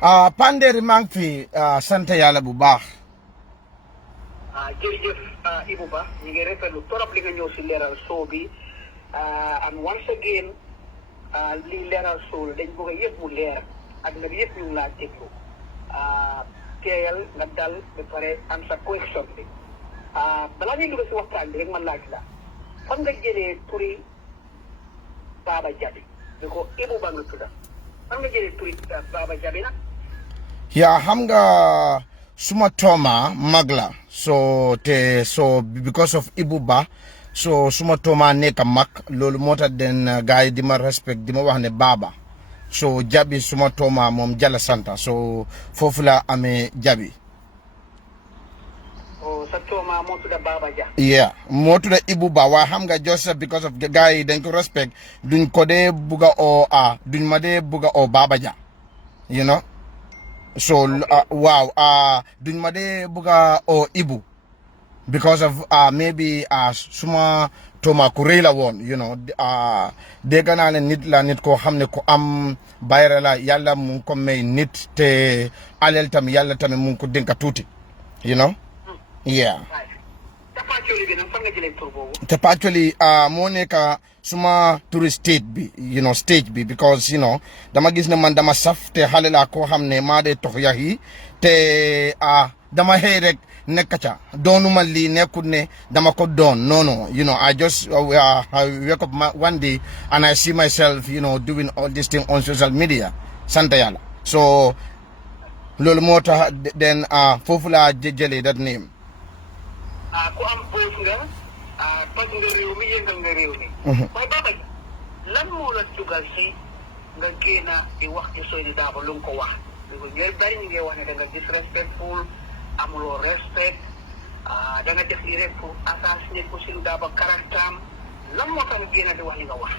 Panderi maa ngi fi sant yàlla bu baax. jërëjëf Ibou Ba ñu ngi rafetlu torop li nga ñëw si leeral show bi and once again li leeral show la dañ bëgg a yëpp mu leer àdduna bi yëpp ñu ngi laa déglu teeyal nga dal ba pare am sa question bi balaa ñuy dugg si waxtaan bi rek man laaj la fan nga jëlee turi Baba Jabi bi ko Ibou Ba nga tudda fan nga jëlee turi Baba Jabi nag yaa xam nga suma tooma mag la so because of Ibou Ba so suma tooma nekk mag loolu moo tax den gars yi di ma respect di ma wax ne Baba so Jabi suma tooma moom Jala santa so foofu la amee Jabi. sa tooma moo tudda Baba Jah. yeah moo tudda Ibou Ba waaye xam nga just because of gars yi dañ ko respect duñ ko dee bugga oo duñ ma dee bugga oo Baba Jah you know. So wow duñ ma dee buga o Ibou because of maybe suma toma ku rëy la woon you know dégg naa ne nit la nit koo xam ne ku am bayra la yàlla mu ngi ko may nit te alel tamit yàlla tamit mu ngi ko dénka tuuti you know yeah te pàccoli moo nekk suma turi state bi you know stage bi because you know dama gis ne man dama saf te xale laa koo xam ne maa dee tox yax yi te dama xëy rek nekk ca doonuma lii nekkut ne dama ko doon non you know I just I wake up one day and I see myself you know doing all this thing on social media sant yàlla so loolu moo tax den foofu laa jëlee that name. ku am boos nga toj nga réew mi yëngal nga réew mi waaye Baba lan moo la dugal si nga génn di wax ci Soyney Darboe lu nga ko wax ñooy bari ñu ngi wax ne da nga disrespectful amuloo respect da nga def lii rek pour assassiner ko Soyney Darboe karaktaam lan moo tax nga génn di wax li nga wax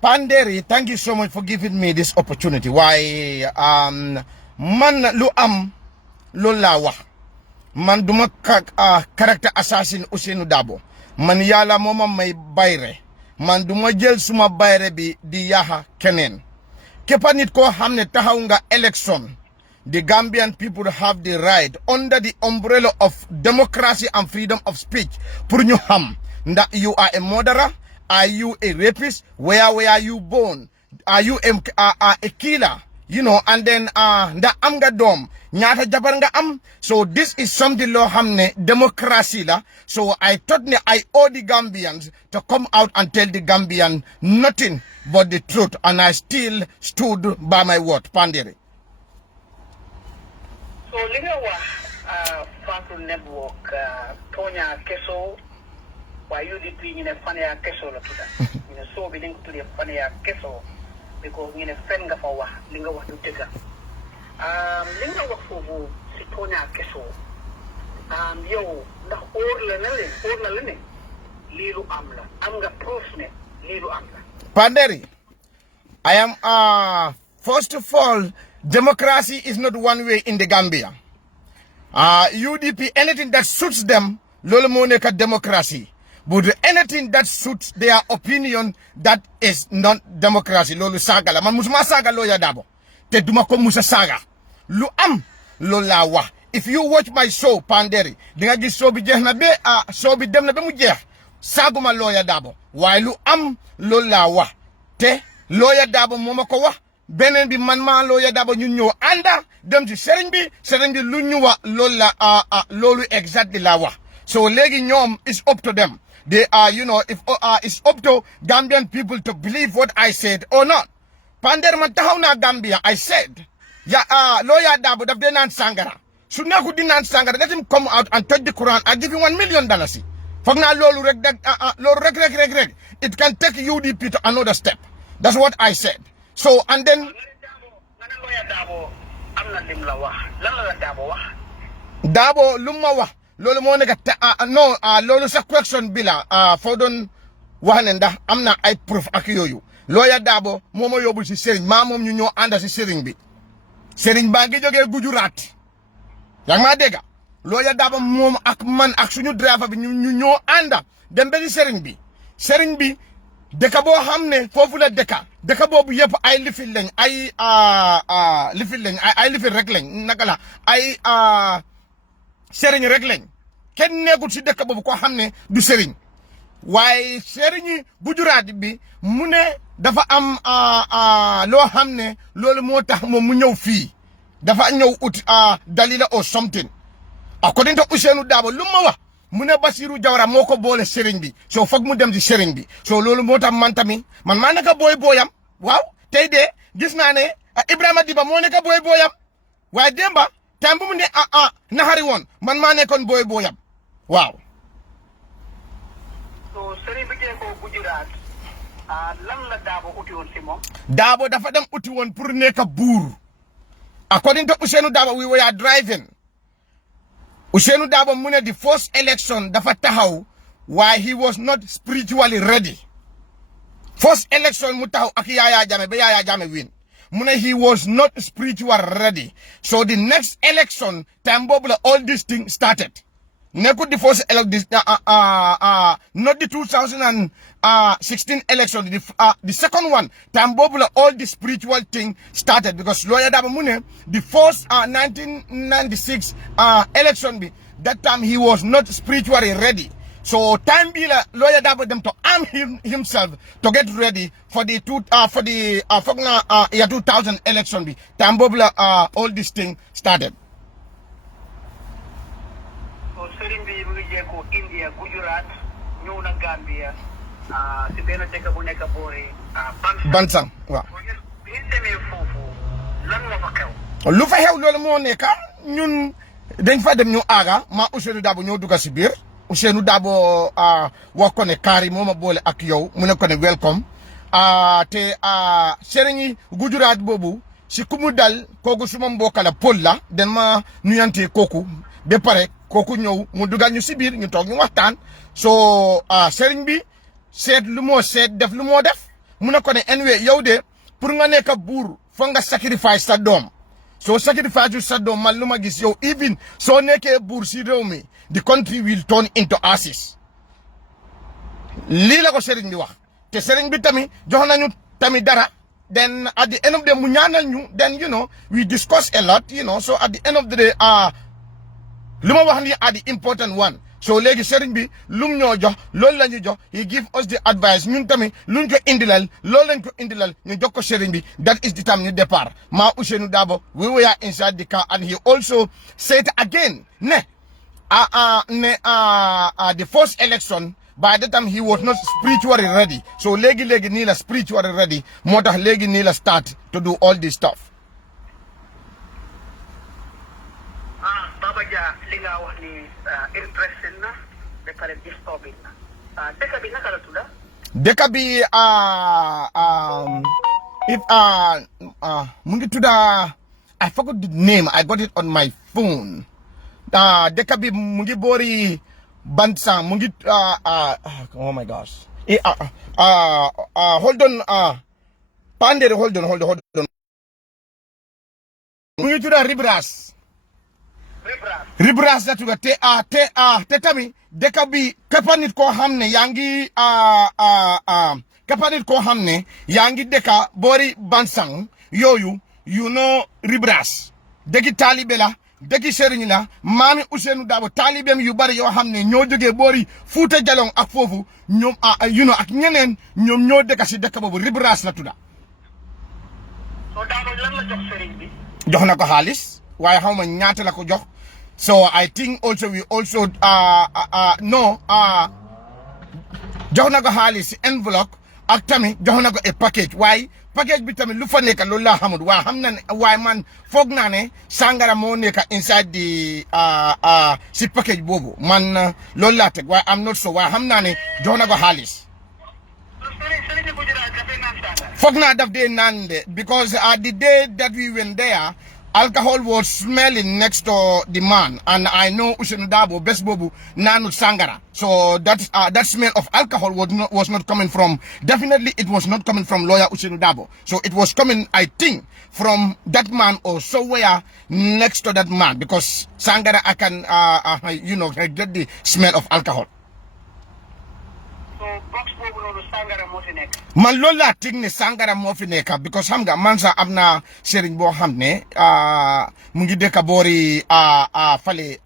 Panderi thank you so much for giving me this opportunity waaye man lu am loolu laa wax man duma character assassin Ousainou Darboe man yàlla mooma may bayre man duma jël suma bayre bi di yaxa keneen képp nit koo xam ne taxaw nga election the Gambian people have the right under the umbrella of democracy and freedom of speech pour ñu xam ndax you are a murderer, are you a rapist, where were you born, are you a killer, you know, and then ndax am nga doom ñaata jabar nga am so this is something loo xam ne democracy la so I thought ne I owe the Gambians to come out and tell the Gambian nothing but the truth and I still stood by my word Panderi. so li nga wax Fatou Network tooña keso waaye UDP ñu ne Faneya keso la tudda ñu ne soo bi dañ ko tuddee Faneya keso because ñu ne fen nga fa wax li nga wax du dëgga li nga wax foofu si tooñaa kesoo yow ndax óor na la ne lii lu am la am nga proof ne lii lu am la Panderi I am first of all democracy is not one way in the Gambia UDP anything that suits them loolu moo nekk democracy but anything that suits their opinion that is not democracy loolu saaga la man musuma saaga Lawyer Darboe te duma ko musa saaga lu am loolu laa wax if you watch my show Panderi di nga gis show bi jeex na ba show bi dem na ba mu jeex saaguma Lawyer Darboe waaye lu am loolu laa wax te Lawyer Darboe moo ma ko wax beneen bi man maa Lawyer Darboe ñun ñëw ànda dem ci sëriñ bi lu ñu wax loolu la loolu exactly laa wax so léegi ñoom it's up to them they are you know if it's up to Gambian people to believe what I said or not Panderi man taxaw naa Gambia I said Lawyer Darboe daf dee naan sangara su nekkul di naan sangara let him come out and touch the Quran I give him $1 million foog naa loolu rek it can take UDP to another step that's what I said so and then Lawyer Darboe am na lim la wax lan la Darboe wax Darboe lu ma wax loolu moo nekk non loolu sa question bi la foo doon wax ne ndax am na ay proof ak yooyu Lawyer Darboe moo ma yóbbul si sëriñ maa moom ñu ñoo ànda si sëriñ bi sëriñ baa ngi jógee Gujarat yaa ngi maa dégg Lawyer Darboe moom ak man ak suñu driver bi ñu ñoo ànda dem ba si sëriñ bi dëkk boo xam ne foofu la dëkk boobu yëpp ay lifil lañ ay lifil lañ ay lifil rek lañ naka la ay sëriñ rek lañ kenn nekkul si dëkk boobu koo xam ne du sëriñ waaye sëriñi Gujarat bi mu ne dafa am loo xam ne loolu moo tax moom mu ñëw fii dafa ñëw ut dalila or something according to Ousainou Darboe lu ma wax mu ne Basirou Jawara moo ko boole sëriñ bi soo foog mu dem ci sëriñ bi soo loolu moo tax man tamit man maa nekk booyam waaw tey de gis naa ne Ibrahima Diba moo nekk booyam waaye démba temps bu mu ne naxari woon man maa nekkoon booyam waaw. so sëriñ bi jee ko Gujarat lan la Darboe uti woon si moom. Darboe dafa dem uti woon pour nekk buur according to Ousainou Darboe we were driving. Ousainou Darboe mu ne the first election dafa taxaw why he was not spiritually ready. First election mu taxaw ak Yaya Jammeh ba Yaya Jammeh win. Mu ne he was not spiritually ready. So the next election time boobu la all this thing started. Nekkul the first election not the 2016 election the second one time boobu la all the spiritual thing started because Lawyer Darboe mu ne the first 1996 election bi that time he was not spiritually ready. So time be la Lawyer Darboe them to arm himself to get ready for the 2000 election bi time boobu la all this thing started. so sëriñ bi mu ngi jee ko India Gujarat ñëw na Gambia si benn dëkk bu nekk boori Bansang waaw. bi ñu demee foofu lan moo fa xew. lu fa xew loolu moo nekk ñun dañ fa dem ñu aaga ma Ousainou Darboe ñoo dugg si biir Ousainou Darboe wax ko ne kaari moo ma boole ak yow mu ne ko ne welcome te sëriñi Gujarat boobu si ku mu dal kooku suma mbokk la Pël la den ma nuyante kooku ba pare kooku ñëw mu dugal ñu si biir ñu toog ñu waxtaan so sëriñ bi seet lu moo seet def lu moo def mu ne ko ne anyway yow de pour nga nekk buur foog nga sacrifice sa doom soo sacrifice sa doom man lu ma gis yow even soo nekkee buur si réew mi the country will turn into ashes lii la ko sëriñ bi wax te sëriñ bi tamit jox nañu tamit dara then at the end of the day mu ñaanal ñu then you know we discuss a lot you know so at the end of the day lu ma wax ni are the important one so léegi sëriñ bi lum ñoo jox loolu la ñu jox he give us the advice ñun tamit luñ ko indilal loolu lañ ko indilal ñu jox ko sëriñ bi that is the time ñu départ ma Ousainou Darboe we were inside the car and he also said again ne the first election by the time he was not spiritually ready so léegi nii la spiritually ready moo tax léegi nii la start to do all this stuff. Baba Jah li nga wax ni interesting na ba pare disturbing na dëkk bi naka la tudda. dëkk bi mu ngi tudda I forgot the name I got it on my phone dëkk bi mu ngi boori Bansang mu ngi oh my gosh hold on Pandere hold on mu ngi tudda Ribras la tuga te tamit dëkk bi képp nit koo xam ne yaa ngi képp nit koo xam ne yaa ngi dëkk boori Bansang yooyu you know Ribras dëkki taalibe la dëkki sëriñ la maami Ousainou Darboe taalibeem yu bari yoo xam ne ñoo jógee boori Fuuta Jalong ak foofu ñoom you know ak ñeneen ñoom ñoo dëkk si dëkk boobu Ribras la tuda. soo Darboe lan la jox sëriñ bi. jox na ko xaalis waaye xaw ma ñaata la ko jox so I think also we also jox na ko xaalis si envelope ak tamit jox na ko a package waaye package bi tamit lu fa nekk loolu laa xamul waaye xam na ne waaye man foog naa ne sangara moo nekk inside the si package boobu man loolu laa teg waaye am not so waaye xam naa ne jox na ko xaalis. foog naa daf dee naan de because the day that we went there alcohol was smelling next to the man and I know Ousainou Darboe bes bobu nanu sangara so that smell of alcohol was not coming from definitely it was not coming from lawyer Ousainou Darboe so it was coming I think from that man or somewhere next to that man because sangara I can you know get the smell of alcohol. So so box boobu noonu sangara moo fi nekk. man loolu laa tig ne sangara moo fi nekk because xam nga man sax am na sëriñ boo xam ne mu ngi dëkk boori fale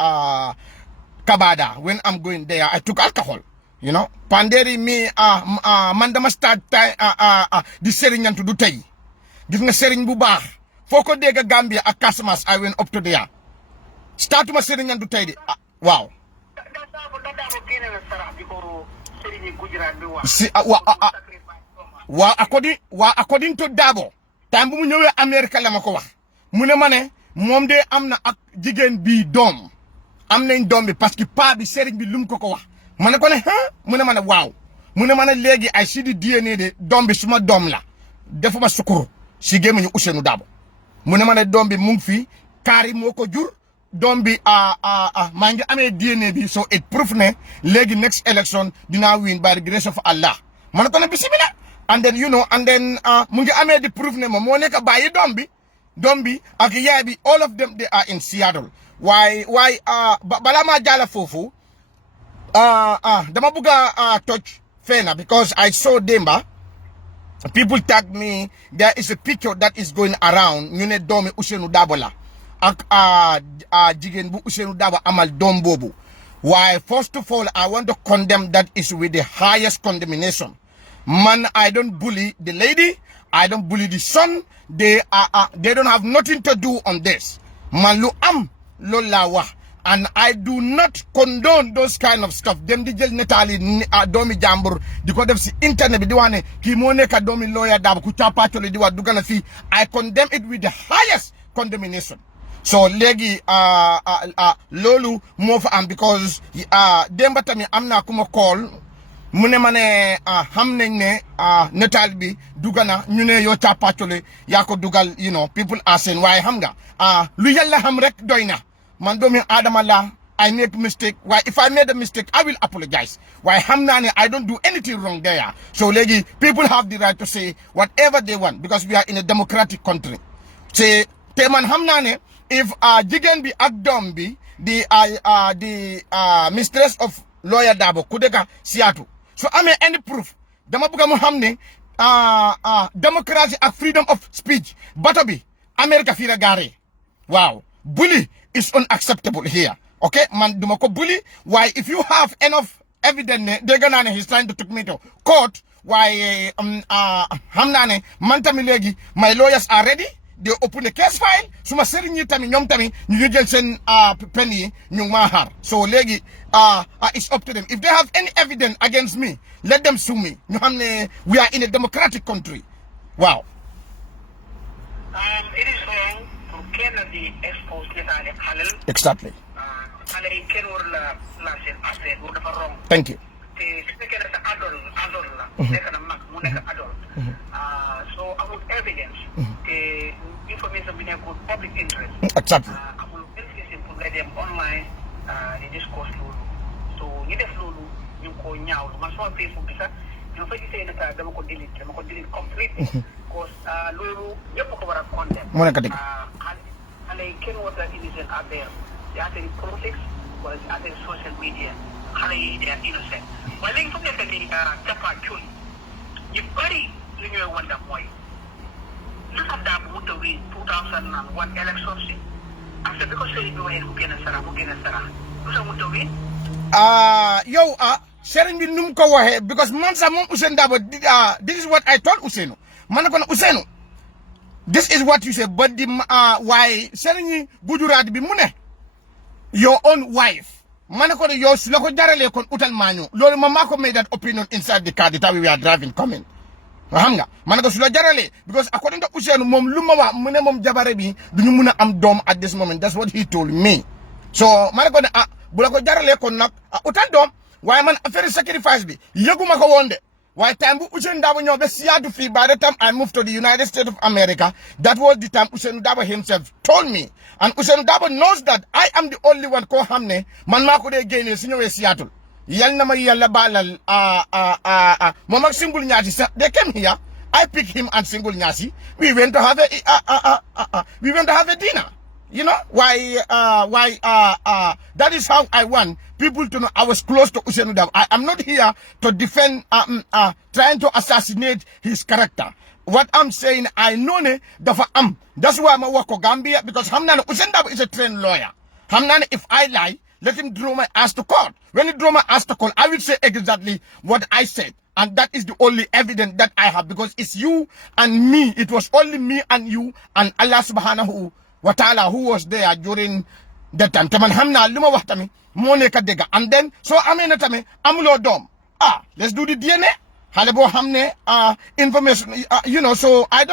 Kabada. When I'm going there, I took alcohol. You know, panderi mi man dama start di sëriñ to do tey gis nga sëriñ bu baax foo ko dégg Gambia ak Casamance I went up to there startuma sëriñ du tey di waaw. si according to Dabo time bu mu ñëwee America la ma ko wax mu ne ma ne moom de am na ak jigéen bii doom am nañ doom bi parce que paa bi sëriñ bi lu mu ko wax ma ne ko ne mu ne ma ne waaw mu ne ma ne léegi ay si di DNA de doom bi suma doom la defuma sukuru si gémmiñu Ousainou Darboe mu ne ma ne doom bi mu ngi fi kaari moo ko jur doom bi maa ngi amee DNA bi so it proof ne léegi next election dinaa win by the grace of Allah ma ne ko ne bismillah and then you know and then mu ngi amee di proof ne moom moo nekk bàyyi doom bi ak yaay bi all of them they are in Seattle waaye balaa maa jaala foofu dama bëgg touch fena because I saw Demba people tag me there is a picture that is going around ñu ne doomi Ousainou Darboe la ak jigéen bu Ousainou Darboe amal doom boobu waaye first of all I want to condemn that is with the highest condemnation man I don't bully the lady I don't bully the son they don't have nothing to do on this man lu am loolu laa wax and I do not condone those kind of stuff dem di jël netaali doomi jàmbur di ko def si internet bi di wax ne kii moo nekk doomi lawyer Darboe ku càppaacoli di wax dugg na fii I condemn it with the highest condemnation so léegi loolu moo fa am because Demba tamit am naa ku ma call mu ne ma ne xam nañ ne netaal bi dugg na ñu ne yow càppaacoli yaa ko dugal you know people are saying waaye xam nga lu yàlla xam rek doy na man doomi Adama la I make mistake why if I made a mistake I will apologize why hamnani I don't do anything wrong there so legi people have the right to say whatever they want because we are in a democratic country say te man hamnani if jigen bi ak dom bi the mistress of lawyer Darboe kudeka siatu so ame any proof dama buga mu hamne democracy and freedom of speech bato bi America fi la gare wow bully is unacceptable here. Okay, man, dumako bully. Why, if you have enough evidence, they're gonna he's trying to take me to court. Why, hamnane, mantamilegi, my lawyers are ready. They open the case file. Suma seri ni tami, nyom tami, you just send penny, nyong mahar. So legi, it's up to them. If they have any evidence against me, let them sue me. We are in a democratic country. Wow. It is wrong. Kennedy exposed exactly. Thank you. So about evidence, the information being a good public interest. Exactly. I will let them online the discourse so you def lulu you ko ñaaw man so Facebook bi sax ñu fa gisee naka dama ko delete completely because lulu ñepp ko wara condemn mo nekk dëgg xale kenn wata innocent out there ci affaire politics wala ci affaire social media xale yi they are innocent waaye léegi fu nekk ni dafa cuy ñu bari li ñuy wanda mooy lu tax daa mu tawi 2001 election si after because sëriñ bi waxee mu génn sara lu tax mu tawi yow sëriñ bi num ko waxee because man sax moom Ousainou Darboe this is what I told Ousainou man ko na Ousainou this is what you say but the why sëriñ Gujarat bi mu ne your own wife man ko yow su la ko jarale kon utal maañu loolu ma maa ko made that opinion inside the car the time we were driving coming xam nga man ko su la jarale because according to Ousainou moom lu ma wax mu ne moom jabare bi duñu mun a am doom at this moment that's what he told me so man ko ne bu la ko jarale kon nag utal doom waaye man affaire sacrifice bi yëguma ko woon de waaye time bu Ousainou Darboe ñëw ba Seattle fii by the time I moved to the United States of America that was the time Ousainou Darboe himself told me and Ousainou Darboe knows that I am the only one koo xam ne man maa ko dee génnee su ñëwee Seattle yal na ma yàlla baalal moom ak Single Nyasi sax they came here I picked him and Single Nyasi we went to have a dinner You know why? That is how I want people to know I was close to Ousainou Darboe. I am not here to defend, trying to assassinate his character. What I'm saying, I know ne dafa am. That's why I'm a work Gambia, because Hamnan Ousainou Darboe is a trained lawyer. Hamnan, if I lie, let him draw my ass to court. When he draw my ass to court, I will say exactly what I said. And that is the only evidence that I have, because it's you and me. It was only me and you and Allah subhanahu wa ta'ala who was there during that time. Taman hamna luma wahtami mone kadega. And then so amenatame amulo dom. Let's do the DNA. Halebo hamne information. You know, so I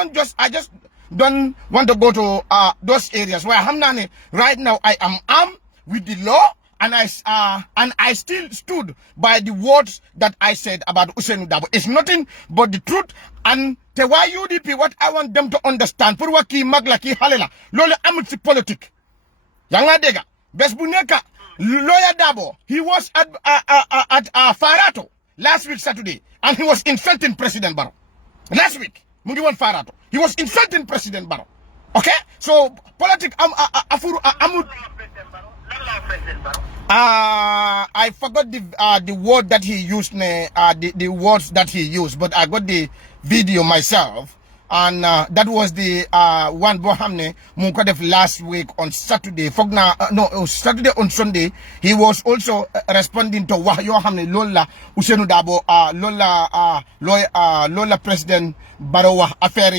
just don't want to go to those areas where hamnane right now I am armed with the law. And I still stood by the words that I said about Ousainou Darboe. It's nothing but the truth. And the UDP, what I want them to understand, pour waki magla ki halela, lole amutsi politique. Yanga dega, besbuneka, lawyer Darboe, he was at Farato last week Saturday, and he was insulting President Barrow. Last week, Mugiwan Farato, he was insulting President Barrow. Okay, so politique amut. I forgot the word that he used, the words that he used, but I got the video myself, and that was the one Bohamne Munkadev last week on Saturday. Saturday on Sunday, he was also responding to Wahyo Hamne Lola Ousainou Darboe, Lola President Barrow affaire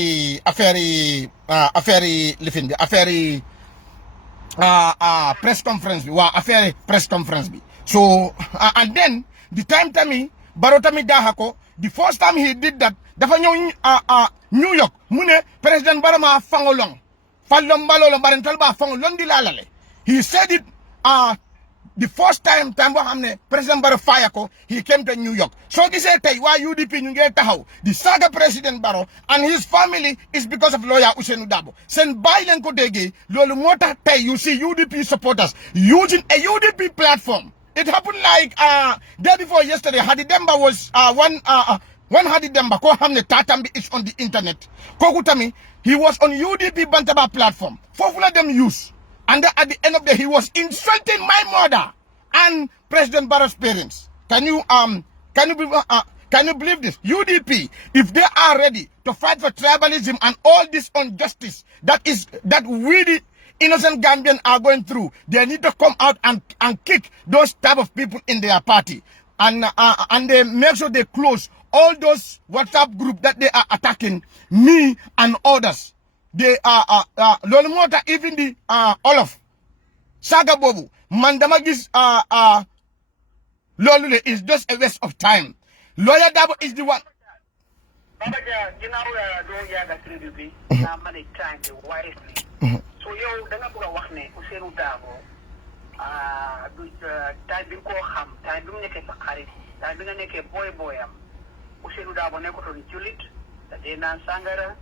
press conference bi affaire press conference bi. So and then the time tami Barrow tami dahako, the first time he did that dafa ñew New York mune President Barrow ma fangolong balolo barental ba fangolong di lalale. He said it the first time bo xamne President Barrow fire ko, he came to New York. So gisee tay wa UDP ñu ngi taxaw the saga President Barrow and his family is because of lawyer Ousainou Darboe. Sen bay len ko déggé lolu motax tay you see UDP supporters using a UDP platform. It happened like day before yesterday. Hadi Demba was one Hadi Demba ko xamne tatambi is on the internet. Koku tami he was on UDP Bantaba platform. Fofu la dem use. And at the end of the day, he was insulting my mother and President Barrow's parents. Can you believe this? UDP, if they are ready to fight for tribalism and all this injustice that we the innocent Gambians are going through, they need to come out and kick those type of people in their party, and they make sure they close all those WhatsApp groups that they are attacking me and others. They Lolmota, even the Olaf Saga Bobu Mandamagis Lolule is just a waste of time. Lawyer Darboe is the one. You know, manage time wisely. So you danga buga wax ne Ousainou Darboe du time bi ko xam, time bi mu nekké sa xarit, time bi nga nekké boyam Ousainou Darboe nekkoon julit da dee naan sangara.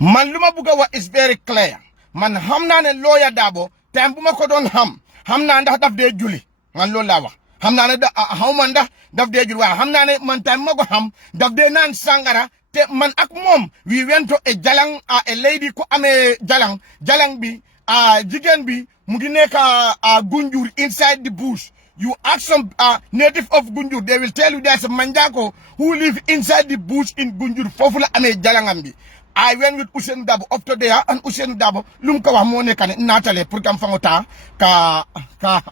Man luma buga wa is very clear. Man hamna ne lawyer Darboe time buma ko don hamna ndax daf de juli man lo la wax hamna ne hawma ndax daf de juli wa hamna ne man time mako ham daf de nan sangara te man ak mom we went to a jalang a lady ko amé jalang bi jigen bi mu ngi nek Gunjur inside the bush. You ask some native of Gunjur, they will tell you there's a Manjako who live inside the bush in Gunjur. Fofula ame jalangambi. I went with Ousainou Darboe up to there, and Ousainou Darboe lumka wa mone kan natale pour kam fangota ka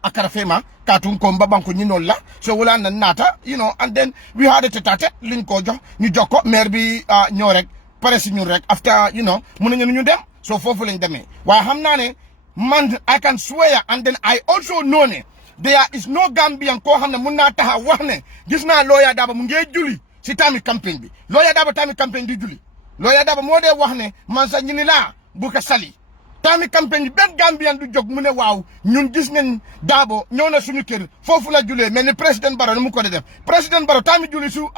akarafema ka tunkomba banko nyinola. So wala na nata, you know, and then we had a tete linkojo ni joko merbi nyorek paresi nyorek after, you know, mune ñu dem. So fofula ndeme. Wa hamnane man I can swear, and then I also know ne there is no Gambian ko xamne mun na taxa wax ne gis na lawyer Darboe mu ngi julli ci tami campagne bi. Lawyer Darboe tami campagne di julli. Lawyer Darboe mo de wax ne man sa ñini la bu ka sali. Tami campagne bi ben Gambian du jog mu ne waaw ñun gis nañ Darboe ñëw na suñu kër fofu la julé mais ni président Barrow mu ko def. Président Barrow tami julli su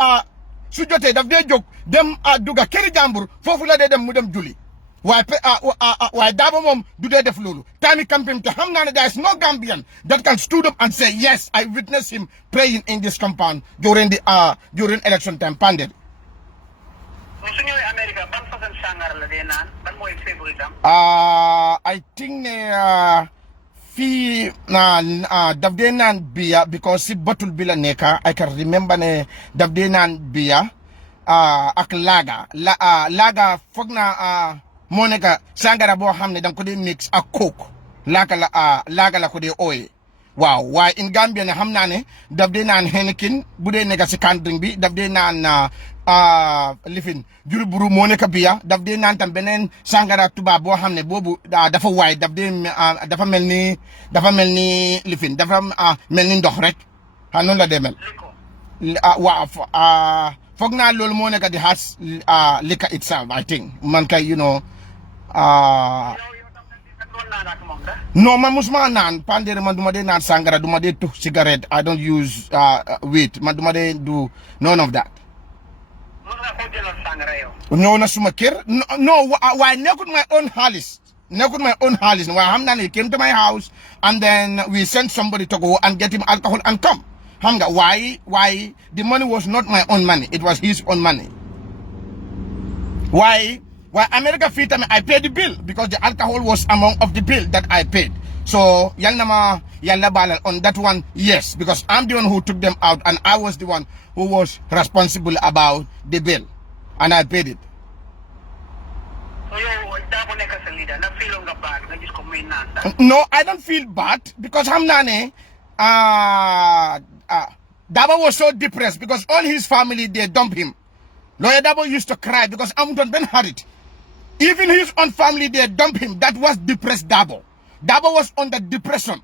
jotee daf dee jog dem duga këri jàmbur fofu la dee dem mu dem julli. Why Darboe mom do they def lolu tami campaign te xam naa ne there is no Gambian that can stood up and say yes I witnessed him praying in this compound during the during election time pandemic. Su ñëwee America ban façon sangara la dee naan ban mooy favorite am. I think fii daf dee naan beer because si bottle bi la nekka I can remember ne daf dee naan beer ak laga foog na moo nekka sangara boo xam ne danga ko dee mix ak coke laga la ko dee ooye waaw waaye in Gambia ne xam naa ne daf dee naan Heineken bu dee nekka si can drink bi daf dee naan lifin juru buru moo nekk biya daf dee naan tam beneen sangara tubaab boo xam ne boobu dafa waay dafa mel ni lifin dafa mel ni ndox rek noonu la dee mel waaw foog naa loolu moo nekk di has liquor itself I think man kay you know no man musuma naan pandere man duma dee naan sangara duma dee tux cigarette I don't use weed man duma dee do none of that ñëw na suma kër no waaye nekkut my own xaalis waaye xam naa ne he came to my house and then we sent somebody to go and get him alcohol and come xam nga why the money was not my own money it was his own money why America fii tamit I paid the bill because the alcohol was among of the bill that I paid so yàlla baalal on that one yes because I'm the one who took them out and I was the one who was responsible about the bill and I paid it. No, I don't feel bad because xam naa ne Daba was so depressed because all his family they dumped him. Lawyer Daba used to cry because amutoon benn xarit. Even his own family they dumped him. That was depressed Dabo. Dabo was under depression.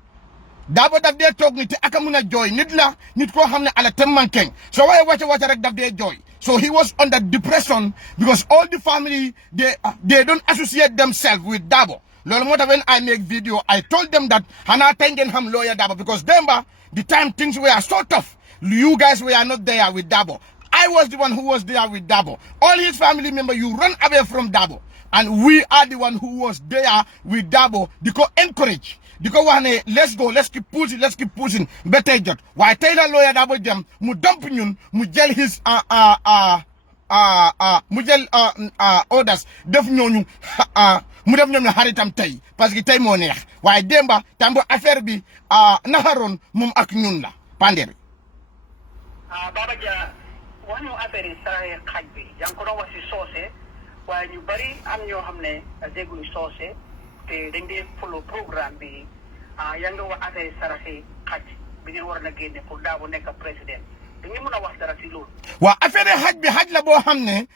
Dabo daf dee toog ni te aka mun a jooy nit koo xam ne ala tem mankeng so waaye wacca rek daf dee jooy so he was under depression because all the family they don't associate themselves with Dabo loolu moo tax when I make video I told them that xanaa tey ngeen xam Lawyer Dabo because demba the time things were so tough you guys were not there with Dabo I was the one who was there with Dabo all his family members you run away from Dabo and we are the one who was there with Dabo di ko encourage di ko wax ne let's go let's keep pushing ba tey jot waaye tey la Lawyer Dabo dem mu dump ñun mu jël his orders def ñooñu mu def ñoom xaritam tey parce que tey moo neex waaye demba tambo affaire bi naxaroon moom ak ñun la pandéri Baba Jah wax ñu affaire yi saraxe xaj bi yaa ngi ko doon wax si soose waaye ñu bari am ñoo xam ne dégguñu soose te dañ dee follow programme bi yaa ngi wax affaire saraxe xaj bi ngeen war na génne pour Dabo nekk président dañu mën a wax dara si loolu waaw affaire xaj bi xaj la boo xam ne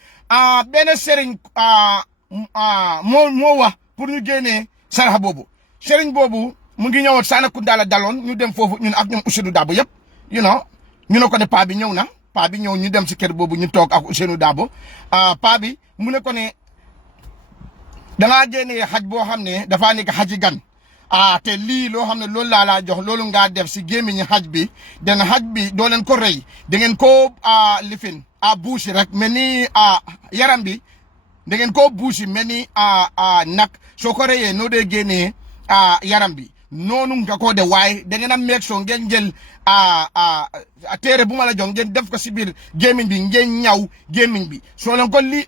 benn sëriñ moo wax pour ñu génnee saraxa boobu sëriñ boobu mu ngi ñëwoon Saanakunda la daloon ñu dem foofu ñun ak ñoom Ousseynou Dabo yëpp you know ñu ne ko ne paa bi ñëw na paa bi ñëw ñu dem si kër boobu ñu toog ak Ousseynou Dabo paa bi mu ne ko ne dangaa génnee xaj boo xam ne dafaa nekk xaji gan te lii loo xam ne loolu laa jox loolu ngaa def si gémmiñu xaj bi dana xaj bi doo leen ko rey da ngeen koo lifin buusi rek mel ni yaram bi da ngeen koo buusi mel ni nag soo ko reyee noo dee génnee yaram bi noonu nga ko de waaye da ngeen a meeg soo ngeen jël téere bu ma la jox ngeen def ko si biir gémmiñ bi ngeen ñaw gémmiñ bi soo leen ko lii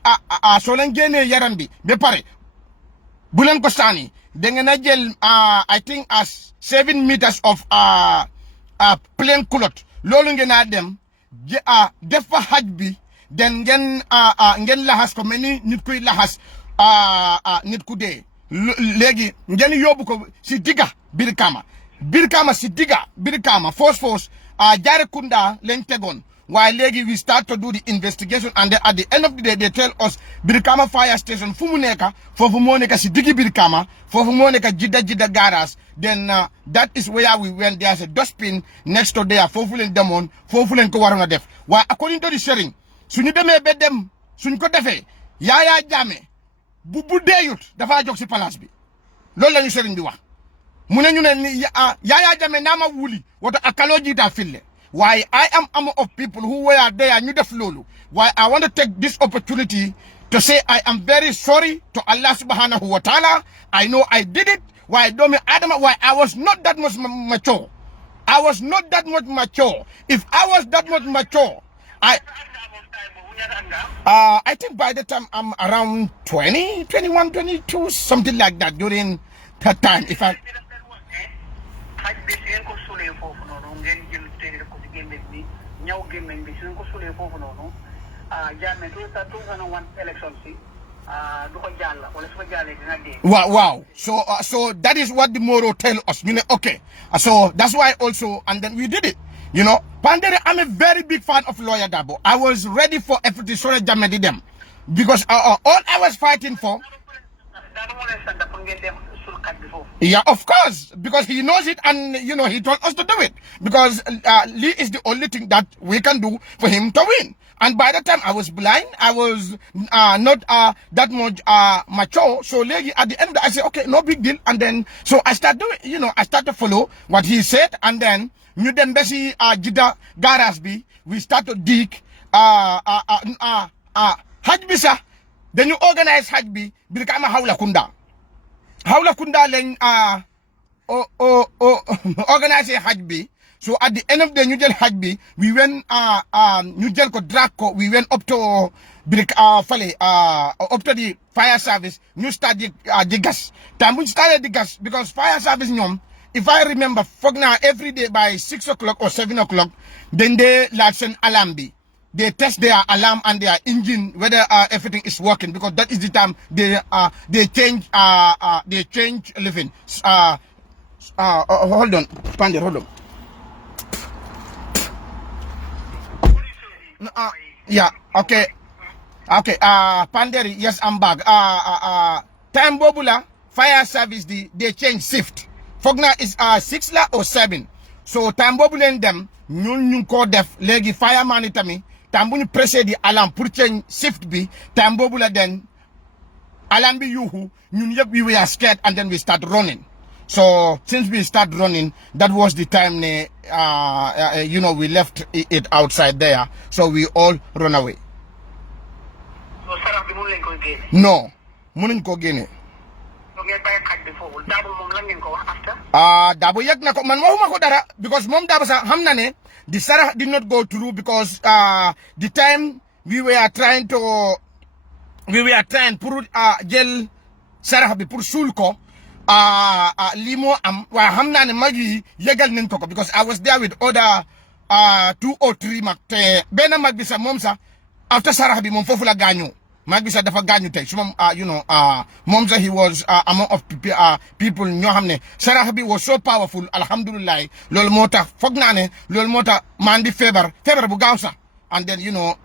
soo leen génnee yaram bi ba pare bu leen ko sànni da ngeen a jël I think as 7 meters of plain cloth loolu ngeen a dem def fa xaj bi den ngeen laxas ko mel ni nit kuy laxas nit ku dee léegi ngeen yóbbu ko si digga Birkama si digga Birkama foos Jarekunda lañ tegoon waaye léegi we start to do the investigation and at the end of the day they tell us Birkama fire station fu mu nekk foofu moo nekk si diggi Birkama foofu moo nekk Jidda garage then that is where we went there's a dustbin next to there foofu leen demoon foofu leen ko waroon a def waaye according to the sharing suñu demee ba dem suñ ko defee Yaya Jammeh bu deeyut dafaa jóg si place bi loolu la ñu sëriñ bi wax mu ne ñu ne Yaya Jammeh naama wuli woto akaloo jiita fille why I am among of people who were there ñu def loolu why I want to take this opportunity to say I am very sorry to Allah subhanahu wa ta'ala I know I did it why doomi Adama why I was not that much mature if I was that much mature I think by the time I'm around 20, 21, 22, something like that during that time. If I wow. So that is what the Moro tell us. You know, okay. So that's why also, and then we did it. You know, Pandere, I'm a very big fan of Lawyer Dabo. I was ready for everything. Sorry, Jamedi them, because all I was fighting for. Yeah, of course, because he knows it, and you know he told us to do it because Lee is the only thing that we can do for him to win. And by the time I was blind, I was not that much mature. So at the end, I said, okay, no big deal. And then so I start doing, you know, I start to follow what he said, and then New Dembesi Jida Garasbi, we start to dig Hajbisa. Then you organize Hajbi, become a Haula Kunda. Haula Kunda len organize Hajbi. So at the end of the New Del Hajbi, we went New Del Drako, we went up to Fale, up to the fire service, new start the gas. Time we started the gas because fire service nyom. If I remember, Fogna every day by 6 o'clock or 7 o'clock, then they send alarm. They test their alarm and their engine whether everything is working because that is the time they change living. Hold on, Pandey, hold on. Yeah, okay. Panderi, yes, I'm back. Time Bobula, fire service, they change shift. Fogna is 6 la or 7. So time Bobula and them, nyun ko def, legi fireman itami, tambuni press the alarm, pour change shift B, time Bobula then, alarm be yuhu, nyun we were scared and then we start running. So since we start running, that was the time, you know, we left it outside there. So we all run away. So Sarah, the moon go again. No, munin ko gene. Dabo yak na ko man mahuma ko dara because mom dabo sa hamna ne the Sarah did not go through because the time we were trying pur gel Sarah bi pur sul ko limo am wa hamna ne magi yegal nen ko because I was there with other 2 or 3 mak te bena mag bi sa mom sa after Sarah bi mom fofu la gañu mag bi sa dafa gañu tay suma you know mom sa he was among of people ñoo xamne Sarah bi was so powerful alhamdulillah lol motax fogg na ne lol motax man di febar bu gaaw sa and then you know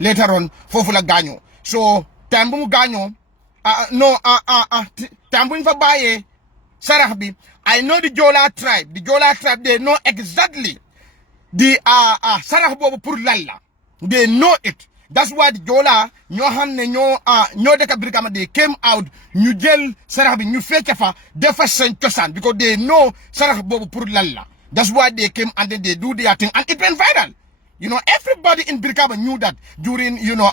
later on fofu la gañu so time bu mu gañu time bu ñu fa baye Sarah bi I know the Jola tribe they know exactly the Sarah bobu pour lalla they know it. That's why the Jola ñoo xamne ñoo deka Brikama they came out ñu jël Sarah bi ñu fecc fa defa sen cosaan because they know Sarah bobu pour lalla. That's why they came and then they do their thing and it went viral. You know, everybody in Brikama knew that during, you know,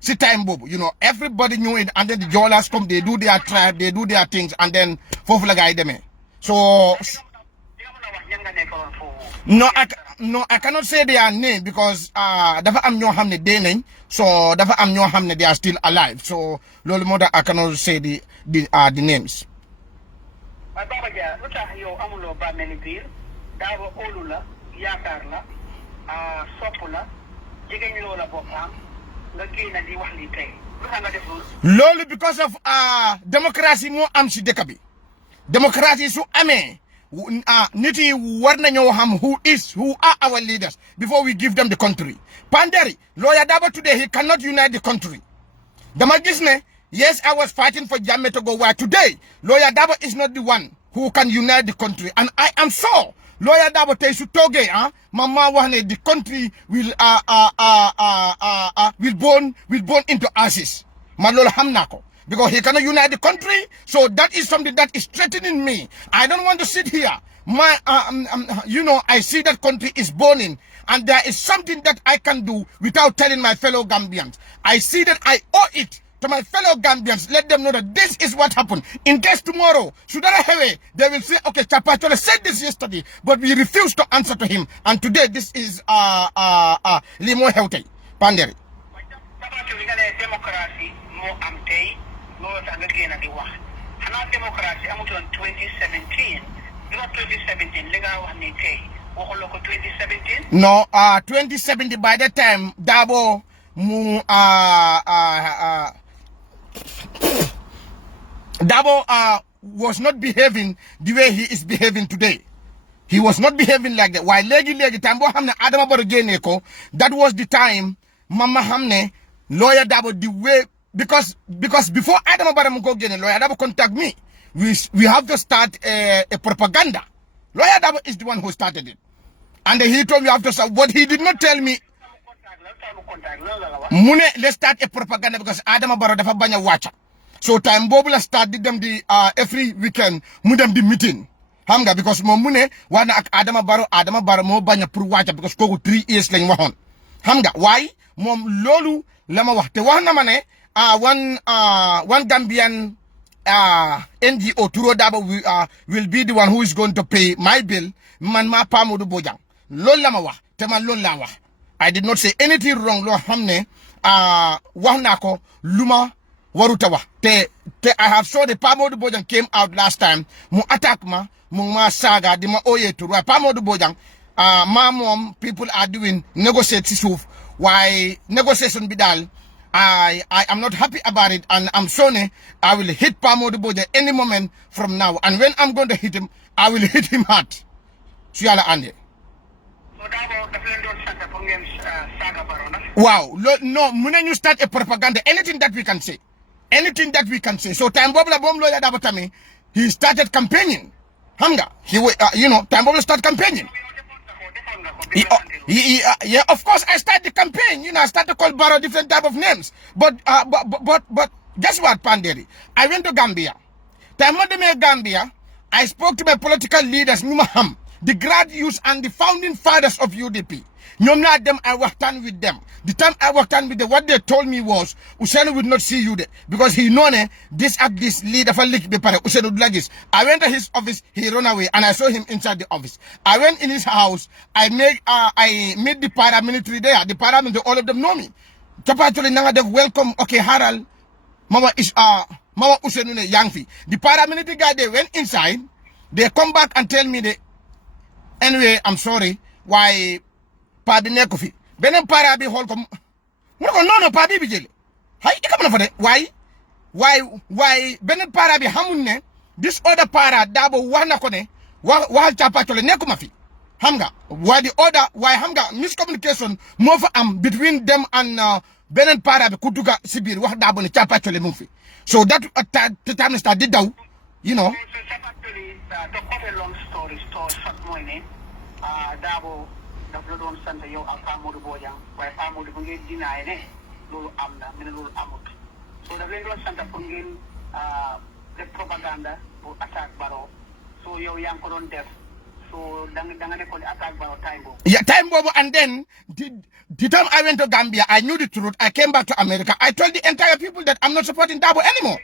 see time bobu, you know, everybody knew it and then the Jolas come, they do their tribe, they do their things and then fofu la gaay deme. So no, I cannot say their name because dafa am ñoo xamne dee nañ so dafa am ñoo xamne they are still alive so lolu mo I cannot say the names. Baba Dia lu tax yow amulo ba mel biir daawo olu la yaakar la sopp la jigéen loola boppam nga génn di wax li tey lu tax nga def loolu because of democracy moo am ci dëkk bi democracy su amee nit yi war nañoo xam who are our leaders before we give them the country. Panderi, Lawyer Dabo today, he cannot unite the country. Dama gis ne, yes, I was fighting for Jammeh to go where today, Lawyer Dabo is not the one who can unite the country. And I am sure, Lawyer Dabo tey su toge, mama wax ne the country will burn into ashes. Man lolu xam naa ko. Because he cannot unite the country, so that is something that is threatening me. I don't want to sit here. You know, I see that country is burning, and there is something that I can do without telling my fellow Gambians. I see that I owe it to my fellow Gambians. Let them know that this is what happened. In case tomorrow, they will say, okay, Chapachole said this yesterday, but we refuse to answer to him. And today, this is Limo Heute. Panderi. Democracy moo am tey loolu tax nga génn di wax xanaa démocratie amutoon 2017 bi nga 2017 li nga wax ni tey waxuloo ko 2017. No, 2017 by the time Dabo mu Dabo was not behaving the way he is behaving today. He was not behaving like that. Why legi time bo hamne Adama Barrow génne ko, that was the time Mama hamne lawyer Dabo the way because before Adama Barrow go génne lawyer Dabo contact me. We have to start a propaganda. Lawyer Dabo is the one who started it. And he told me after what he did not tell me. Mune, let's start a propaganda because Adama Barrow dafa banya watcha. So time bobu la start did them the every weekend mu dem the meeting. Hamga because mo mune wana ak Adama Barrow mo banya pour watcha because koku 3 years lañ waxon. Hamga why mom lolu lama wax te wax na ma ne one Gambian NGO Turo Dabo will be the one who is going to pay my bill man ma Pa Modou Bojang. Lol la ma wax te man lol la wax. I did not say anything wrong lo xamne wax na ko luma waruta wax te I have saw the Pa Modou Bojang came out last time mu attack ma mu ma saga di ma oye tur wa Pa Modou Bojang ma mom people are doing negotiate ci souf why negotiation bi dal I am not happy about it and I'm sorry I will hit Pa Modou Bojang any moment from now and when I'm going to hit him I will hit him hard. Su yalla ande. Wow, no, you start a propaganda. Anything that we can say. Anything that we can say. So time Bobla Bom lawyer Dabatami, he started campaigning. Hamga. Time Bobla start campaigning. Yeah, of course I start the campaign. I start to call Barrow different type of names. But guess what, Panderi? I went to Gambia. Time Gambia, I spoke to my political leaders, Numaham, the graduates and the founding fathers of UDP. I worked on with them. The time I worked on with them, what they told me was, Usenu would not see you there. Because he known this leader for Lick Bepare, Usenu Blagis. I went to his office, he ran away, and I saw him inside the office. I went in his house, I made the paramilitary there. The paramilitary, all of them know me. Kapatuli Nanga de welcome, okay, Harald, Mama Usenu Yangfi. The paramilitary guy, they went inside, they come back and tell me anyway, I'm sorry, why Pa bi nekk fi benen para bi xol ko no pa bi jël hay ikam na fa de why benen para bi xamul ne this other para Dabo wax na ko ne wax Chapatole nekkuma fi xam nga why the other why xam nga miscommunication moo fa am between them and benen para bi ku duga si biir wax Dabo ne Chapatole mu fi so that time start di daw to cut a long story short mooy Dabo daf la doon sant yow ak Pa Modou Bojang waaye Pa Modou ba ngeen dinaay ne loolu am na mu ne loolu amut so daf leen doon sant pour ngeen def propaganda pour attaque Barrow so yow yaa ngi ko doon def so da nga nekkoon attaque Barrow time boobu. Yeah, time boobu and then the time I went to Gambia I knew the truth. I came back to America. I told the entire people that I'm not supporting Dabo anymore.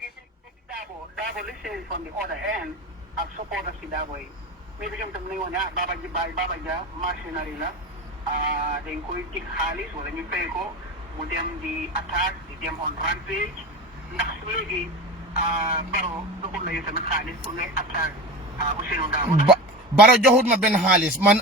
Dabo listening from the other end ak supporters si Dabo yi. Maybe some time Baba Ja machinery la dañ koy tig xaalis wala ñu fay ko mu dem di attaque di dem on rampage ndax léegi Barrow doxul la yow tamit xaalis pour ngay attaque Ousainou Darboe. Barrow joxut ma benn xaalis man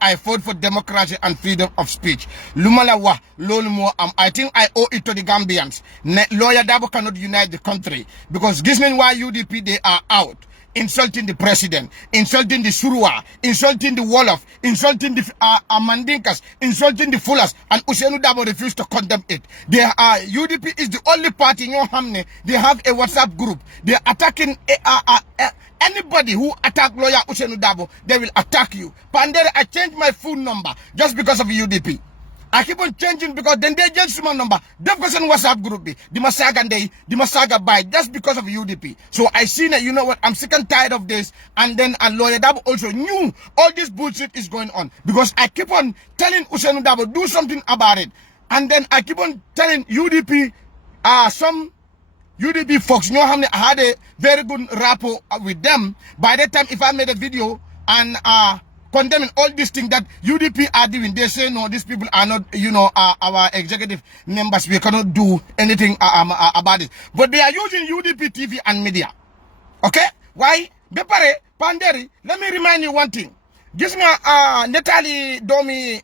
I fought for democracy and freedom of speech lu ma la wax loolu moo am I think I owe it to the Gambians ne lawyer Darboe cannot unite the country because gis nañ waa UDP they are out insulting the president, insulting the Surua, insulting the Wolof, insulting the Mandinkas, insulting the Fullers, and Ousainou Darboe refused to condemn it. UDP is the only party in your Hamne. They have a WhatsApp group. They are attacking anybody who attack lawyer Ousainou Darboe. They will attack you. Pandere, I changed my phone number just because of UDP. I keep on changing because then they change my number. They've got some WhatsApp group. The Masaga buy just because of UDP. So I see that, you know what, I'm sick and tired of this. And then lawyer Darboe also knew all this bullshit is going on. Because I keep on telling Ousainou Darboe, do something about it. And then I keep on telling UDP, some UDP folks, you know how I had a very good rapport with them. By that time, if I made a video and condemning all these things that UDP are doing. They say, no, these people are not, our executive members. We cannot do anything about it. But they are using UDP TV and media. Okay? Why? Bepare, Panderi, let me remind you one thing. Just Netali Domi,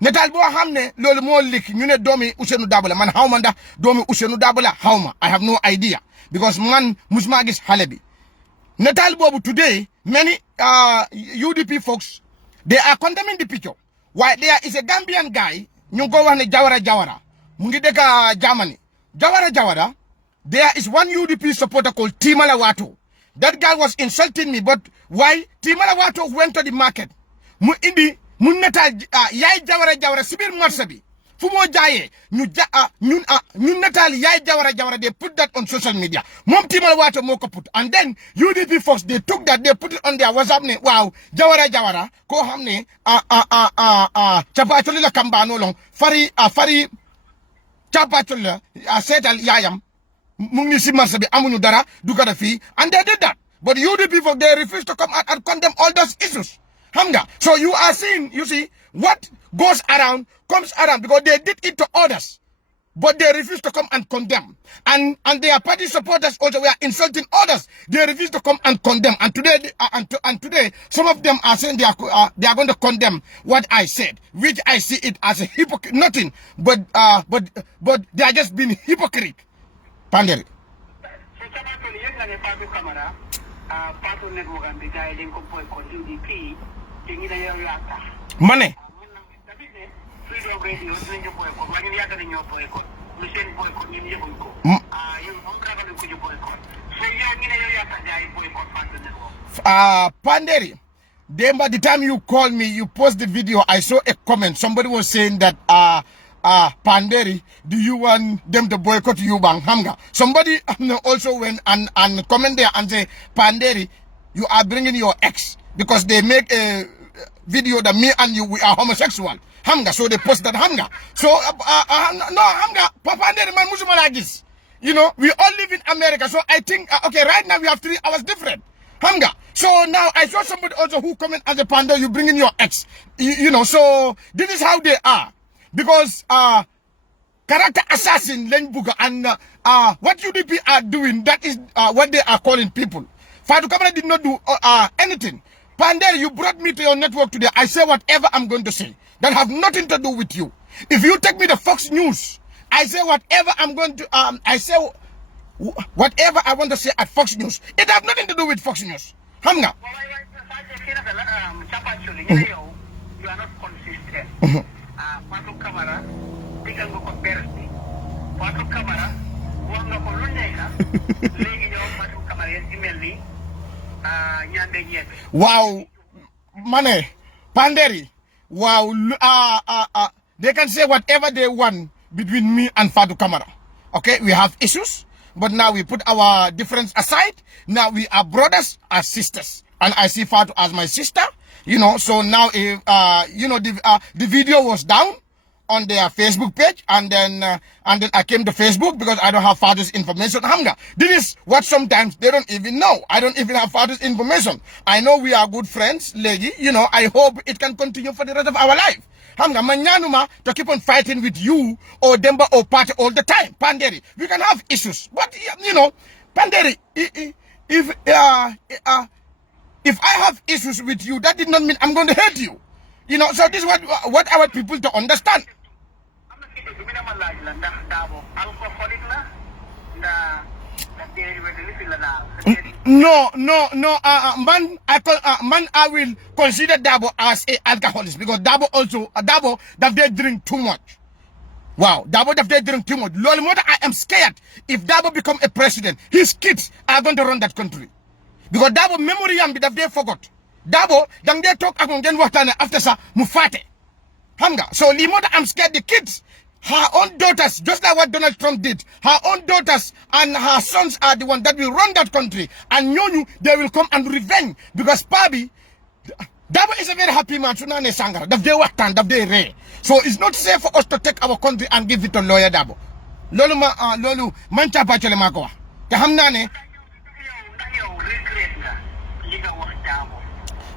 Netal bo hamne lolu mo lik ñu ne domi Ousainou Darboe man xawma ndax domi Ousainou Darboe xawma I have no idea because man musuma gis xale bi netal bobu today many UDP folks they are condemning the picture why there is a Gambian guy ñu ko wax ne Jawara mu ngi dëkk Germany Jawara there is one UDP supporter called Timala Wato that guy was insulting me but why Timala Wato went to the market mu indi mun neta yaay Jawara si biir marché bi fu moo jaayee ñun netaal yaay Jawara they put that on social media moom Timala Wato moo ko put and then UDP folks they took that they put it on their WhatsApp ne waaw Jawara koo xam ne capacoli la kambaanoo long fari capacoli la seetal yaayam mu ngi si marché bi amuñu dara du ko def fii and they did that but UDP folks they refuse to come out and condemn all those issues. Hamga. So you are seeing, you see, what goes around comes around because they did it to others. But they refuse to come and condemn. And their party supporters also were insulting others. They refuse to come and condemn. And today, today, some of them are saying they are going to condemn what I said, which I see it as a hypocrite, nothing, but they are just being hypocrite. Panderi. Money. Panderi, then by the time you called me, you post the video, I saw a comment. Somebody was saying that Panderi, do you want them to boycott you, Bang Hamga? Somebody also went and comment there and say, Panderi, you are bringing your ex because they make a video that me and you we are homosexual. Hamga, so they post that Hamga. So no Hamga, Panderi man musuma like this. You know, we all live in America, so I think okay, right now we have 3 hours different. Hamga. So now I saw somebody also who comment as a Panderi, you bring in your ex. You know, so this is how they are. Because character assassin Lenbuga and what UDP are doing, that is what they are calling people. Fatu Camara did not do anything. Panderi, you brought me to your network today. I say whatever I'm going to say. That have nothing to do with you. If you take me to Fox News, I say whatever I'm going to I say whatever I want to say at Fox News. It has nothing to do with Fox News. Hamga. You are not consistent. Fatu Camara, tinggal ko berti. Fatu Camara, buang ko luneka. Legi ñoo Fatu Camara email ni ñande ñet. Wow, Mane, Panderi. Wow, they can say whatever they want between me and Fatu Camara. Okay, we have issues, but now we put our difference aside. Now we are brothers as sisters, and I see Fatu as my sister. You know, so now if the video was down on their Facebook page, and then I came to Facebook because I don't have father's information. Hamga, this is what sometimes they don't even know. I don't even have father's information. I know we are good friends, lady. You know, I hope it can continue for the rest of our life. Hamga, manyanuma to keep on fighting with you or Demba or party all the time. Panderi, we can have issues, but you know, Panderi, if I have issues with you, that did not mean I'm going to hurt you. You know, so this is what our people to understand. No, man, I will consider Darboe as a alcoholic because Darboe that they drink too much. Wow, Darboe that they drink too much. Lolimoda, I am scared if Darboe become a president, his kids are going to run that country. Because Darboe memory yam that they forgot. Darboe, then they talk about then what after sa mufate. Hamga. So Limoda, I'm scared the kids, her own daughters, just like what Donald Trump did, her own daughters and her sons are the ones that will run that country. And Nyonyu, they will come and revenge. Because Pabi, Darboe is a very happy man. Sunane Sangara. That they work and that they rare. So it's not safe for us to take our country and give it to lawyer Darboe. Lolu mancha pachole makoa. Kahamnane.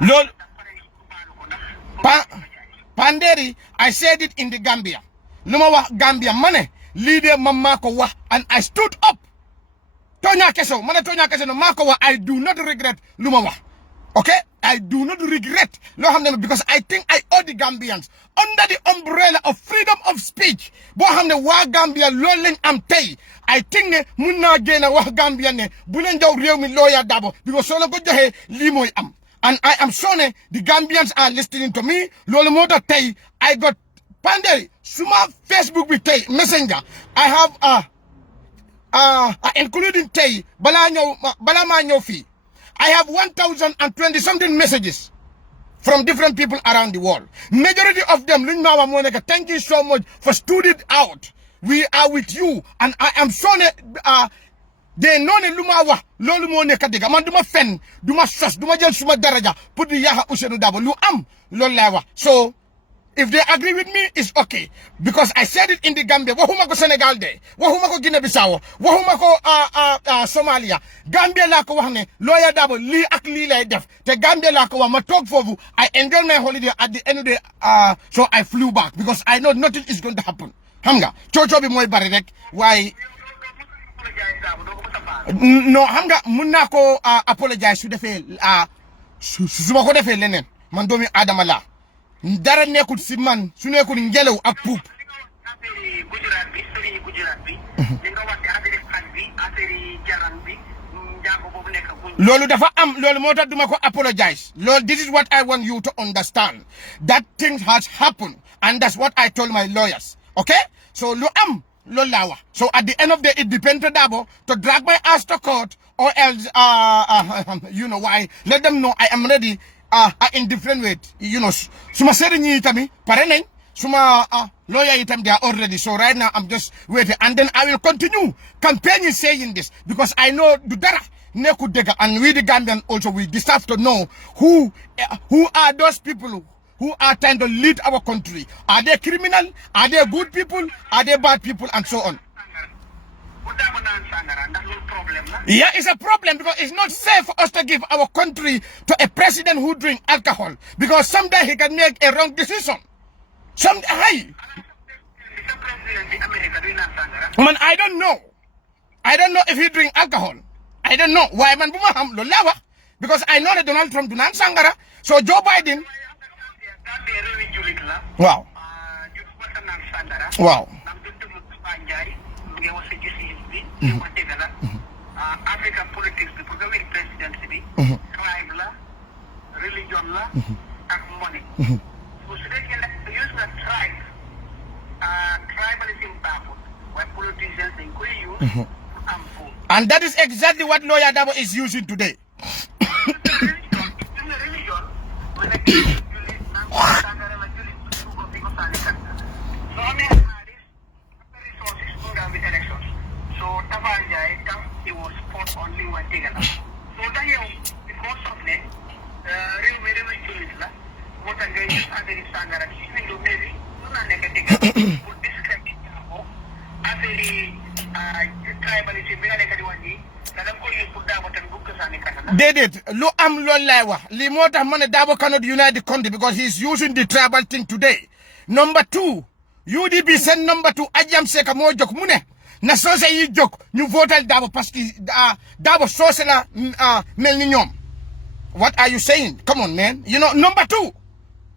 Lol. Panderi, I said it in the Gambia. Luma wa Gambia mane leader mamako wa, and I stood up. Tonya keso, mana tonya keso no mako wa. I do not regret luma wa. Okay, I do not regret because I think I owe the Gambians under the umbrella of freedom of speech. Bo hamne wa Gambia loleng am tay. I think ne munna gena wa Gambia ne bulen jaw rew mi Lawyer Darboe because solo ko joxe li moy am. And I am sure the Gambians are listening to me. Lolo mota tay I got Panderi suma Facebook with tay Messenger. I have including tay bala ma ñew fi. I have 1,020 something messages from different people around the world. Majority of them, thank you so much for studying out. We are with you, and I am sure they know ne lumawa lolu mo ne kadiga man duma fen duma sos duma jël suma daraja pour di yaha Ousainou Darboe lu am lolu lay wax. So if they agree with me, it's okay. Because I said it in the Gambia. Wahuma ko Senegal de. Wahuma ko Guinea-Bissau. Wahuma ko Somalia. Gambia la ko wax ne Lawyer Darboe li ak li lay def. Te Gambia la ko wax ma tok fofu. I enjoyed my holiday at the end of the so I flew back because I know nothing is going to happen. Xam nga coco bi moy bari rek waaye no xam nga mun naa ko apologize su defee su ma ko defee leneen man doomi Adama la dara nekkul si man su nekkul ngelaw ak puup loolu dafa am loolu moo tax duma ko apologize loolu this is what I want you to understand that thing has happened and that's what I told my lawyers okay so lu am loolu laa wax so at the end of the day it depends on Darboe to drag my ass to court or else you know why let them know I am ready in different ways, you know. Suma sering itami, pare nañ. Suma lawyer itam they are already. So right now I'm just waiting, and then I will continue campaigning saying this because I know the dara neku dega, and we the Gambian also we deserve to know who are those people who are trying to lead our country. Are they criminal? Are they good people? Are they bad people? And so on. Yeah, it's a problem because it's not safe for us to give our country to a president who drinks alcohol because someday he can make a wrong decision. Someday, man, I don't know. I don't know if he drink alcohol. I don't know why man bumaham lolawa because I know that Donald Trump do not sangara. So Joe Biden. Wow. Wow. African politics because the presidency tribe la religion la and money so they can use the tribe tribalism powerful where politicians they could use and that is exactly what Lawyer Darboe is using today. He was fought only one thing. So that you, because of it, what I'm going to say is that even though maybe not negative, would discredit as a tribalism, that I'm going to put down what I'm going to Did it? Lo am lo lewa. Li mota man Darboe cannot unite the country because he's using the tribal thing today. Number 2, UDP send number 2 Ajam Seka mo jok mune. Na sose yi jok ñu votal Darboe parce que Darboe sose la mel ni ñoom. What are you saying? Come on, man. You know, number 2,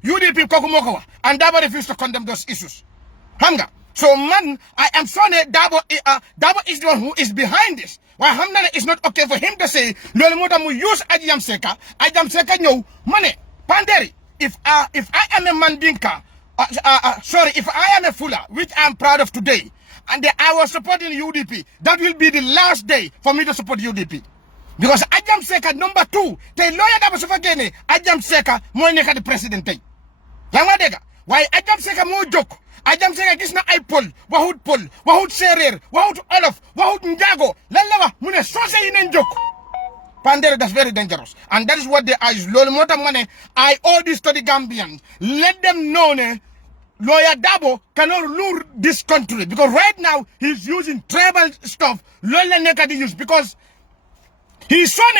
UDP koku moko wax and Darboe refused to condemn those issues. Hanga. So man, I am sorry Darboe is the one who is behind this. Why hamna is not okay for him to say lolu motam mu use Ajam Seka ñew mané Panderi if I am a Mandinka sorry if I am a Fula which I am proud of today and I was supporting UDP, that will be the last day for me to support UDP. Because Ajam Seka number 2, the Lawyer Darboe su fekene Ajam Seka moy nekk the president tay. Ya nga dega? Why Ajam Seka mo jok? Ajam Seka gis na ay Pol, waxut Serer, waxut Olof, waxut Njaago. Lan la wax mu ne sose yi nañ jok. Panderi, that's very dangerous. And that is what they are. Lolu motam mané I owe this to the Gambians. Let them know ne Lawyer Darboe cannot lure this country because right now he's using tribal stuff. Lola Nekadi use because he's shown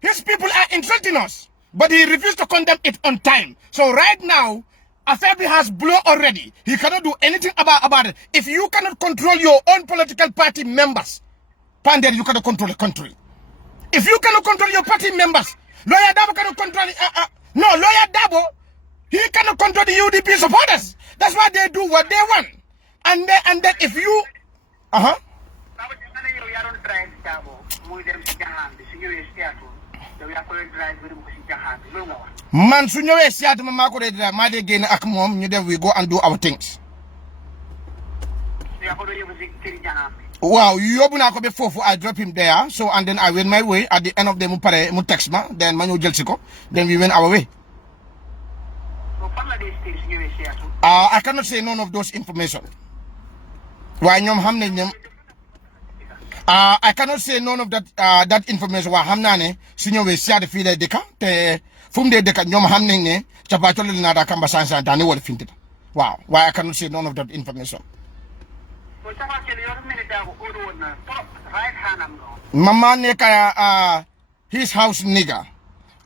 his people are insulting us. but he refused to condemn it on time. So right now, Afebi has blown already. He cannot do anything about it. If you cannot control your own political party members, Panderi, you cannot control the country. If you cannot control your party members, Lawyer Dabo cannot control no, Lawyer Dabo, he cannot control the UDP supporters. That's why they do what they want. And then if you man su ñëwé siat ma mako dé ma dé génn ak mom ñu def we go and do our things. Wow, yóbbu naa ko be fofu, I drop him there. So and then I went my way. At the end of the mu paré mu text ma, then ma ñëw jël ci ko. Then we went our way. I cannot say none of those information. Why ñom xam nañ ñom I cannot say none of that information. Why xam naa ne su ñëwé siat fi lay dëkk te fum de dëkk ñom xam nañ ne ca patol na da kamba sansa tane wala fintita. Wow, why I cannot say none of that information. Mama neka his house nigger.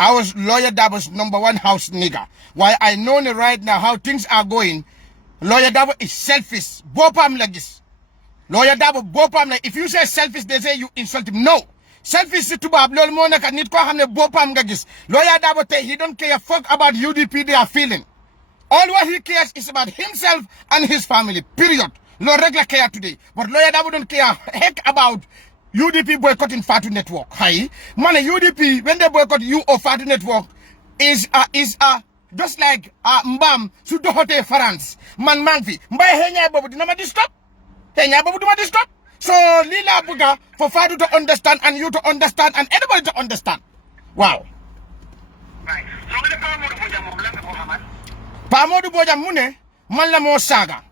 I was Lawyer Dabo's #1 house nigger. Why I know right now how things are going. Lawyer Dabo is selfish. Bopam like this. Lawyer Dabo bopam like if you say selfish, they say you insult him. No. Selfish to bab lol mo neka nit ko xamne bopam nga gis. Lawyer Dabo he don't care fuck about UDP they are feeling. All what he cares is about himself and his family. Period. No regular care today. But Lawyer Dabo don't care heck about UDP boycotting Fatu Network. Hi. Man, UDP, when they boycott you or Fatu Network, is just like Mbam, Sudohote France. Man, Manfi. Mbaye henya babu dinama stop. Henya babu dinama stop. So, Lila Buga, for Fatu to understand and you to understand and anybody to understand. Wow. Right. So, when the Pamodu Boja Moblanka Mohammed? Pamodu Boja Mune, Malamo Saga.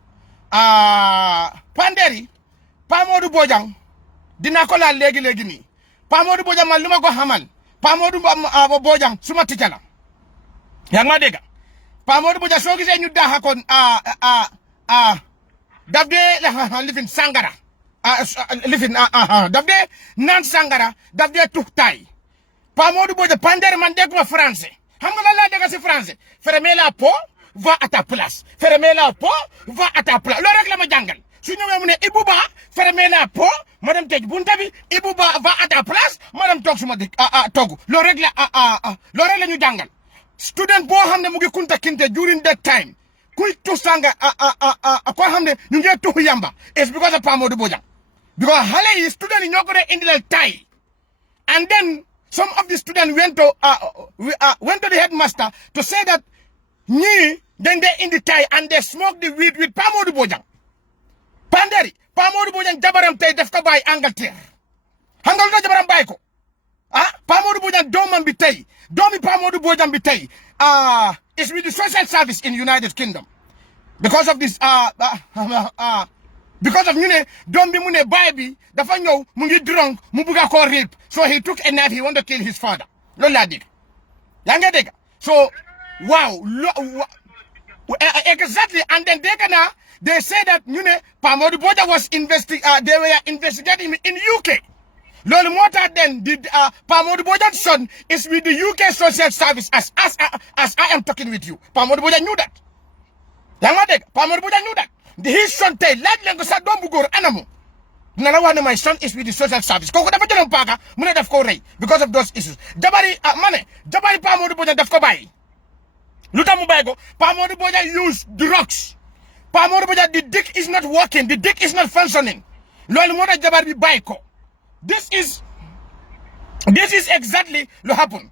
Panderi, Pamodu Bojang, Dinakola legi ni. Pamodu Bojang maluma go hamal. Pamodu Bojang suma tijala. Yang madega. Pamodu Bojang sogi se nyuda hakon Davde live in Sangara. Live in Davde nan Sangara, Davde tuktai. Pamodu Bojang Panderi man degma France. Hamala la dega si France. Fermela po va à ta place. Fermez la porte, va à ta place. Le règlement jungle. Si nous avons Ibouba, fermez la porte, madame Tej Buntabi, Ibouba va à ta place, madame Togsuma Togo. Le règlement ñu jungle. Student bo xamne mu ngi kunta kinte during that time. Kuy tu sanga ko xamne ñu ngi tu yamba. It's because of Pamodu Bojang. Because hale yi student ñoko de indil tay. And then some of the students went to the headmaster to say that then they in the tie and they smoke the weed with Pamodu Bojang. Panderi, Pamodu Bojang jabaram tay def ko bay Angleterre. Hangal do jabaram bay ko. Pamodu Bojang domam bi tay. Domi Pamodu Bojang bi tay. It's with the social service in United Kingdom. Because of this because of dom bi mune bay bi dafa ñew mu ngi drunk mu buga ko rape. So he took a knife, he wanted to kill his father. Lol la dig. Ya nga deg. So wow, exactly. And then they say that Pamodu Bojang was they were investigating in UK. Lolo Mota then did Pamodu Bojang's son is with the UK social service as I am talking with you. Pamodu Bojang knew that. Pamodu Bojang knew that. His son tell like lengo sa dombu gor anamu. Nalawa my son is with the social service. Koko dafa jëlon paga mune daf ko rey because of those issues. Jabari Pamodu Bojang daf ko bay. Lutamu baygo, Pamodu Bojang use drugs. Pamodu Bojang, the dick is not working, the dick is not functioning. Lolo mota jabar bi bayko. This is exactly what happened.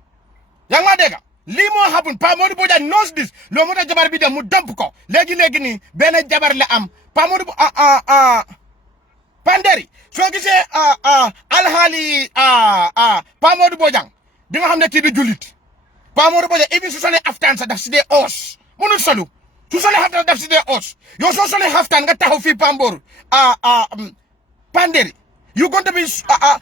Yang madega, limo happen. Pamodu Bojang knows this. Lo mota jabar bi dem mu dump ko. Legi ni bena jabar la am. Pamodu Panderi. So gise alhali Pamodu Bojang. Di nga xamne ki du julit. Pamodu Bojang even su sole aftan sa daf ci de os. Munul solu. Su sole aftan daf ci de os. Yo so sole aftan nga taxaw fi Pambor. Panderi. You're going to be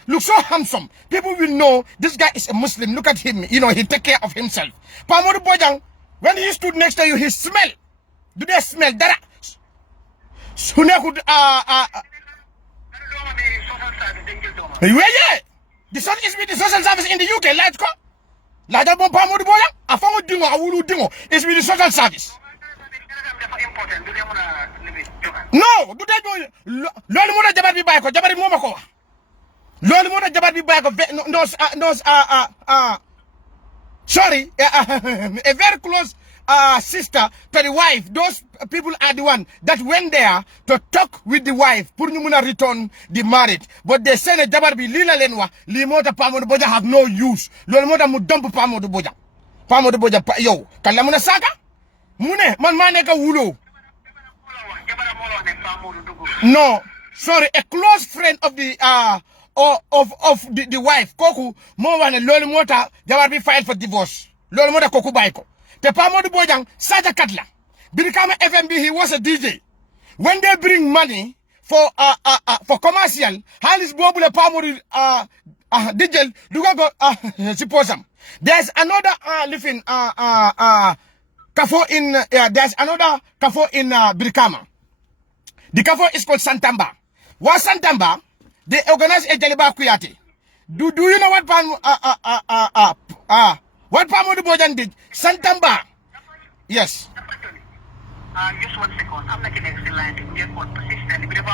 look so handsome. People will know this guy is a Muslim. Look at him. He take care of himself. Pamodu Bojang, when he stood next to you, he smell. Do they smell? Dara. Yeah. The son is with the social service in the UK. Let's go. La da bon Pamodu Bojang afango dingo awulu dingo is with the social service. No, do that lolu mo jabar bi bay ko jabar bi momako wax. Lolu mo jabar bi bay ko sorry, a very close sister to the wife. Those people are the one that went there to talk with the wife pour ñu mëna return the marriage. But they say jabar bi li la len wax li mota Pamodu Bojang have no use. Lolu mo mu dump Pamodu Bojang. Pamodu Bojang yow kan la mëna saka? Mu ne man ma nekk wulo. No, sorry, a close friend of the the wife. Koku mo wane lolu mota jabar bi filed for divorce. Lolu mota koku bayko. Te Pamodu Bojang saja katla. Birkama FMB he was a DJ. When they bring money for commercial, halis bobu le Pamodu DJ duga go supposam. There's another living kafo in there's another kafo in Birkama. The kafo is called Santamba. What Santamba? They organize a Jaliba Kuyate. Do you know what Pamodu Bojang did? Santamba. Yes. Just 1 second. I'm not in next line. We are called persistent. We have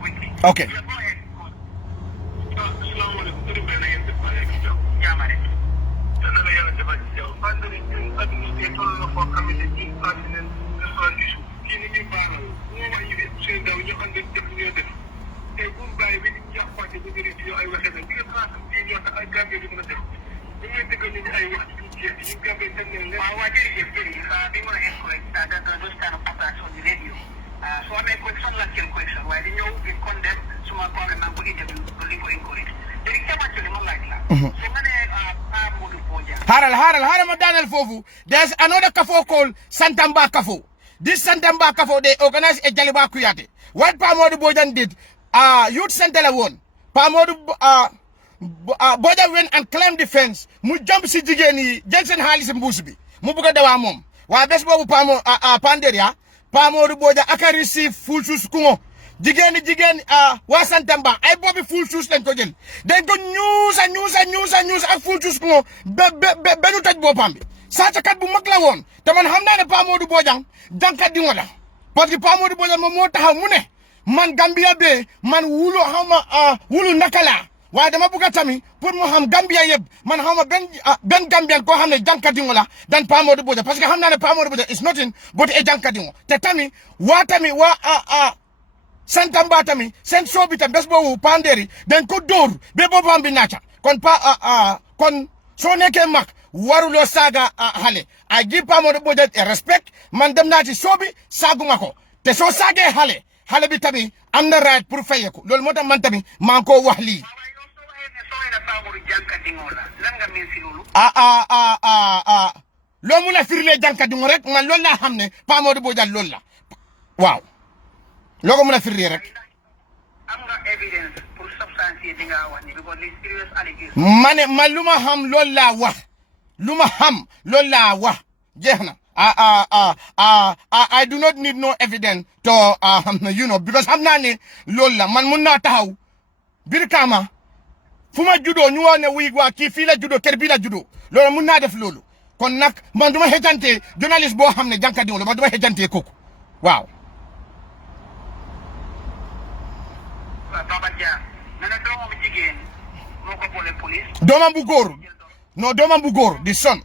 quickly. Okay. Go ahead. So I make question like your question. Why did you condemn some problem and put it in incorrect? There is actually more like that. So Haral Daniel Fofu. There's another kafo called Santamba Kafo. This Santamba Kafo, they organize a Jaliba Kuyate. What Pamodu Bojang did, youth center won. Pamodu Bojang went and climbed the fence. Mu jump si jigeni Jackson Harris and Busby. Mubuga dawa mom. Wa best bobu Panderia. Pamodu Bojang aka receive full shoes kungo. Jigeni wa Santamba. I bobby full shoes then ko jël. Then go news ak full shoes kungo. Benu taj bopambi. Sacha kat bu mag la won. Te man xam naa ne Pamodu Bojang jankat di ngola. Parce que Pamodu Bojang mo taxaw mu ne man Gambia be man wulu xawma wulu nakala. Waaye dama bëgg tammi pour mo xam Gambia yeb man xawma ben Gambian ko xam ne jankat di ngola dan Pamodu Bojang parce que xam naa ne Pamodu Bojang is nothing but a jankat di ngo. Te tammi wa Santamba tammi sen sobi tam bes bo panderi den ko dóor be bopam bi naata kon kon so nekkee mag warulo saga hale. I give Pamodu Bojang a respect man dem naati sobi saguma ko te so sage hale bi tammi am na right pour fayeku loolu moo tax man tammi maa ko wax lii loo mun a firlee jànkadingo rek man loolu laa xam ne Pamodu Bojang loolu la waaw loo ko mun a firlee rek am nga evidence pour substantier di nga wax ni because les serious allegations man lu ma xam loolu laa wax jeex na I do not need no evidence to because xam naa ne loolu la man mun naa taxaw Birkama fu ma juddoo ñu woon ne wuy waa kii fii la juddoo kër bii la juddoo loolu mun naa def loolu kon nag man duma xëjante journaliste boo xam ne jànkadiŋo la man duma xëjante kooku waaw Baba Jah nana doomam jigéen moo ko boole police doomam bu góor non doomam bu góor di son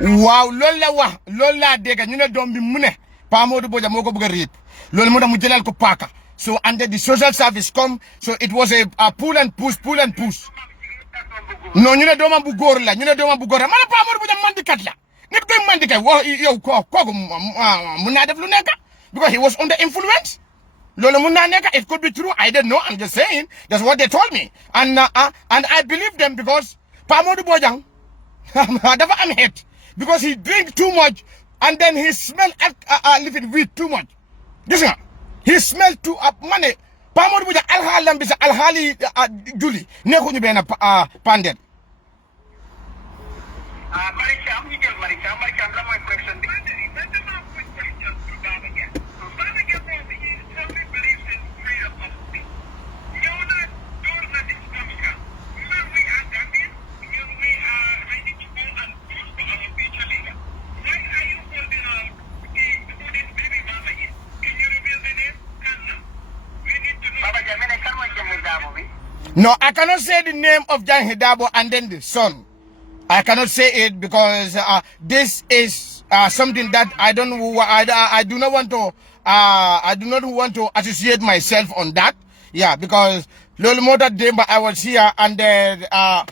waaw loolu la wax loolu laa dégg ñu ne doom bi mu ne Pamodu Bojang moo ko bëgg a réet loolu moo tax mu jëlal ko paaka so under the social service come so it was a pull and push non ñu ne doomam bu góor la man Pamodu Bojang mandikat la nit koy mandikat wax yow kooku mun naa def lu nekk because he was under influence loolu mun naa nekk it could be true I don't know I'm just saying that's what they told me and I believe them because Pamodu Bojang dafa am hate because he drink too much and then he smell living weed too much gis nga he smell too mane Pamodu Bojang alxaalam bi sa alxaali julli nekkuñu benn pandet Maricham ñu jël Maricham la mooy question bi No, I cannot say the name of Janhe Dabo and then the son. I cannot say it because this is something that I do not want to associate myself on that. Yeah, because Lolo Mota Demba, I was here and then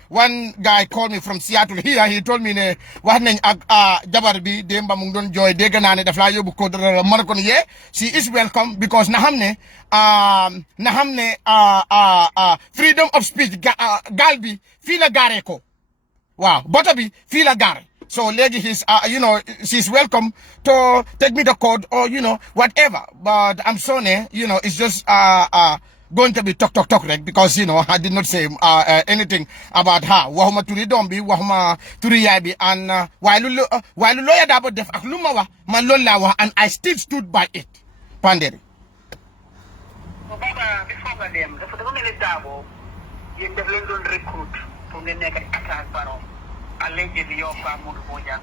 one guy called me from Seattle here. He told me what name Jabarbi Demba Mungdon Joy Deganane the fly buko Marcon ye. She is welcome because nahamne freedom of speech galbi fila gareko. Wow, Butterby fila gare. So lady he's she's welcome to take me the code or whatever. But I'm sorry, it's just going to be talk right, because I did not say anything about her. Wahuma turi dombi, wahuma turi yabi, and while lawyer Dabo def aklumawa malolawa, and I still stood by it. Panderi. Baba, before them, the minute Dabo, you don't recruit from the naked attack baron. Allegedly, your family boya.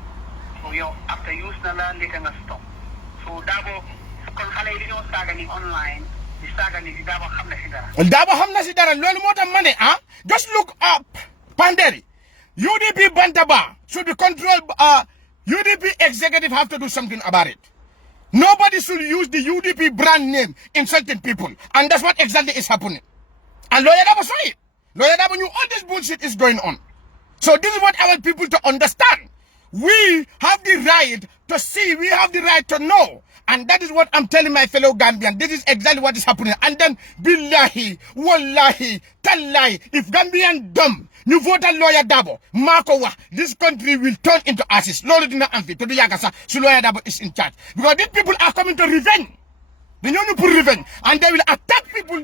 So you after use na la likan stop. So Dabo, kung halay din yung sagani online. Dabo hamna sidara lolu mota mane just look up Panderi. UDP Bantaba should be controlled. UDP executive have to do something about it. Nobody should use the UDP brand name insulting people, and that's what exactly is happening. And Lawyer Dabo saw it. Lawyer Dabo knew all this bullshit is going on. So this is what I want people to understand. We have the right to see. We have the right to know. And that is what I'm telling my fellow Gambian. This is exactly what is happening. And then, billahi, wallahi, tallahi, if Gambian dumb, you vote a Lawyer Dabo, Markowa, this country will turn into ashes. Lord did not amfi to the Yagasa, so Lawyer Dabo is in charge. Because these people are coming to revenge. They know you put revenge. And they will attack people.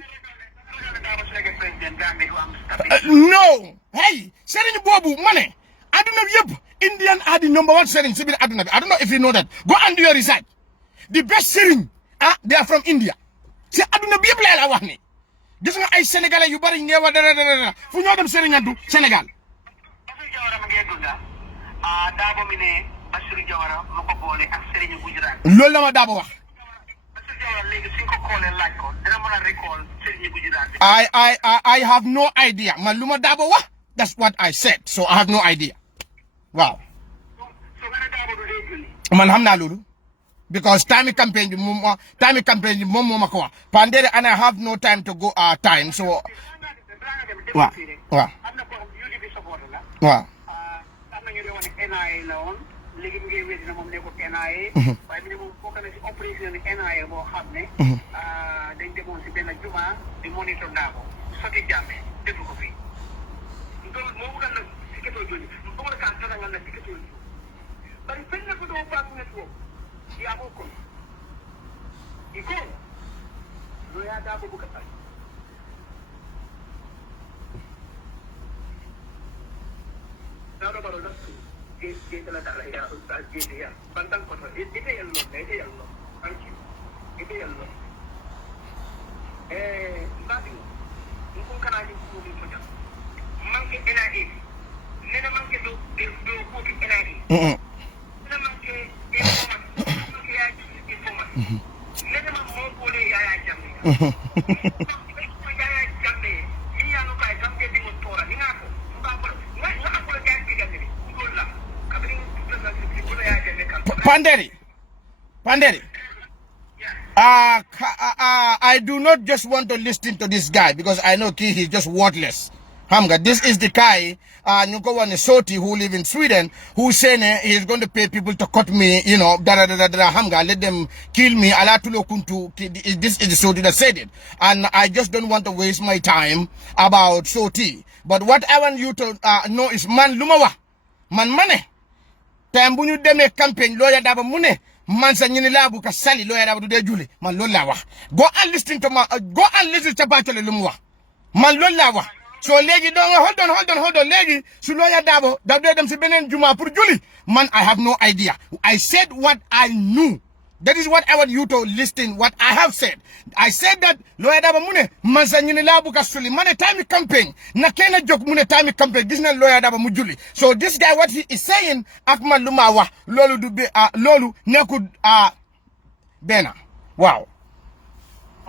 No. Hey, Serin Bobu, money. I don't know, yep. Indian are the #1 Serin. I don't know if you know that. Go and do your research. The best Serin, they are from India. See, I don't know, people are like me. This is why Senegal, you bring never, who know them Serin and do Senegal. Lola Dabo. I have no idea. Maluma Dabo, that's what I said. So I have no idea. Wow. Manhamna Lulu. Because time campaign mama Pandere, and I have no time to go time. So wow. Panderi. I do not just want to listen to this guy because I know he's just worthless. Hamga, this is the guy, Nukawan Soti, who live in Sweden, who's saying he's going to pay people to cut me, Hamga, let them kill me. This is the Soti that said it. And I just don't want to waste my time about Soti. But what I want you to know is man lumawa, man money. Tambunyu deme campaign, Lawyer Dabo Mune. Man sa nyini labu ka sali Lawyer Dabo de juli man lolawa. Go and listen to Bachole Lumwa. Man lolawa. So legi don't hold on legi so Lawyer Dabo dabde dem si benen juma pour juli. Man, I have no idea. I said what I knew. That is what I want you to listen what I have said. I said that Lawyer Dabo Mune man sa nyini labu ka suli man time campaign na kena jok mune time campaign gis na Lawyer Dabo mu juli. So this guy what he is saying akman lumawa lolu du be lolu nekud bena. Wow.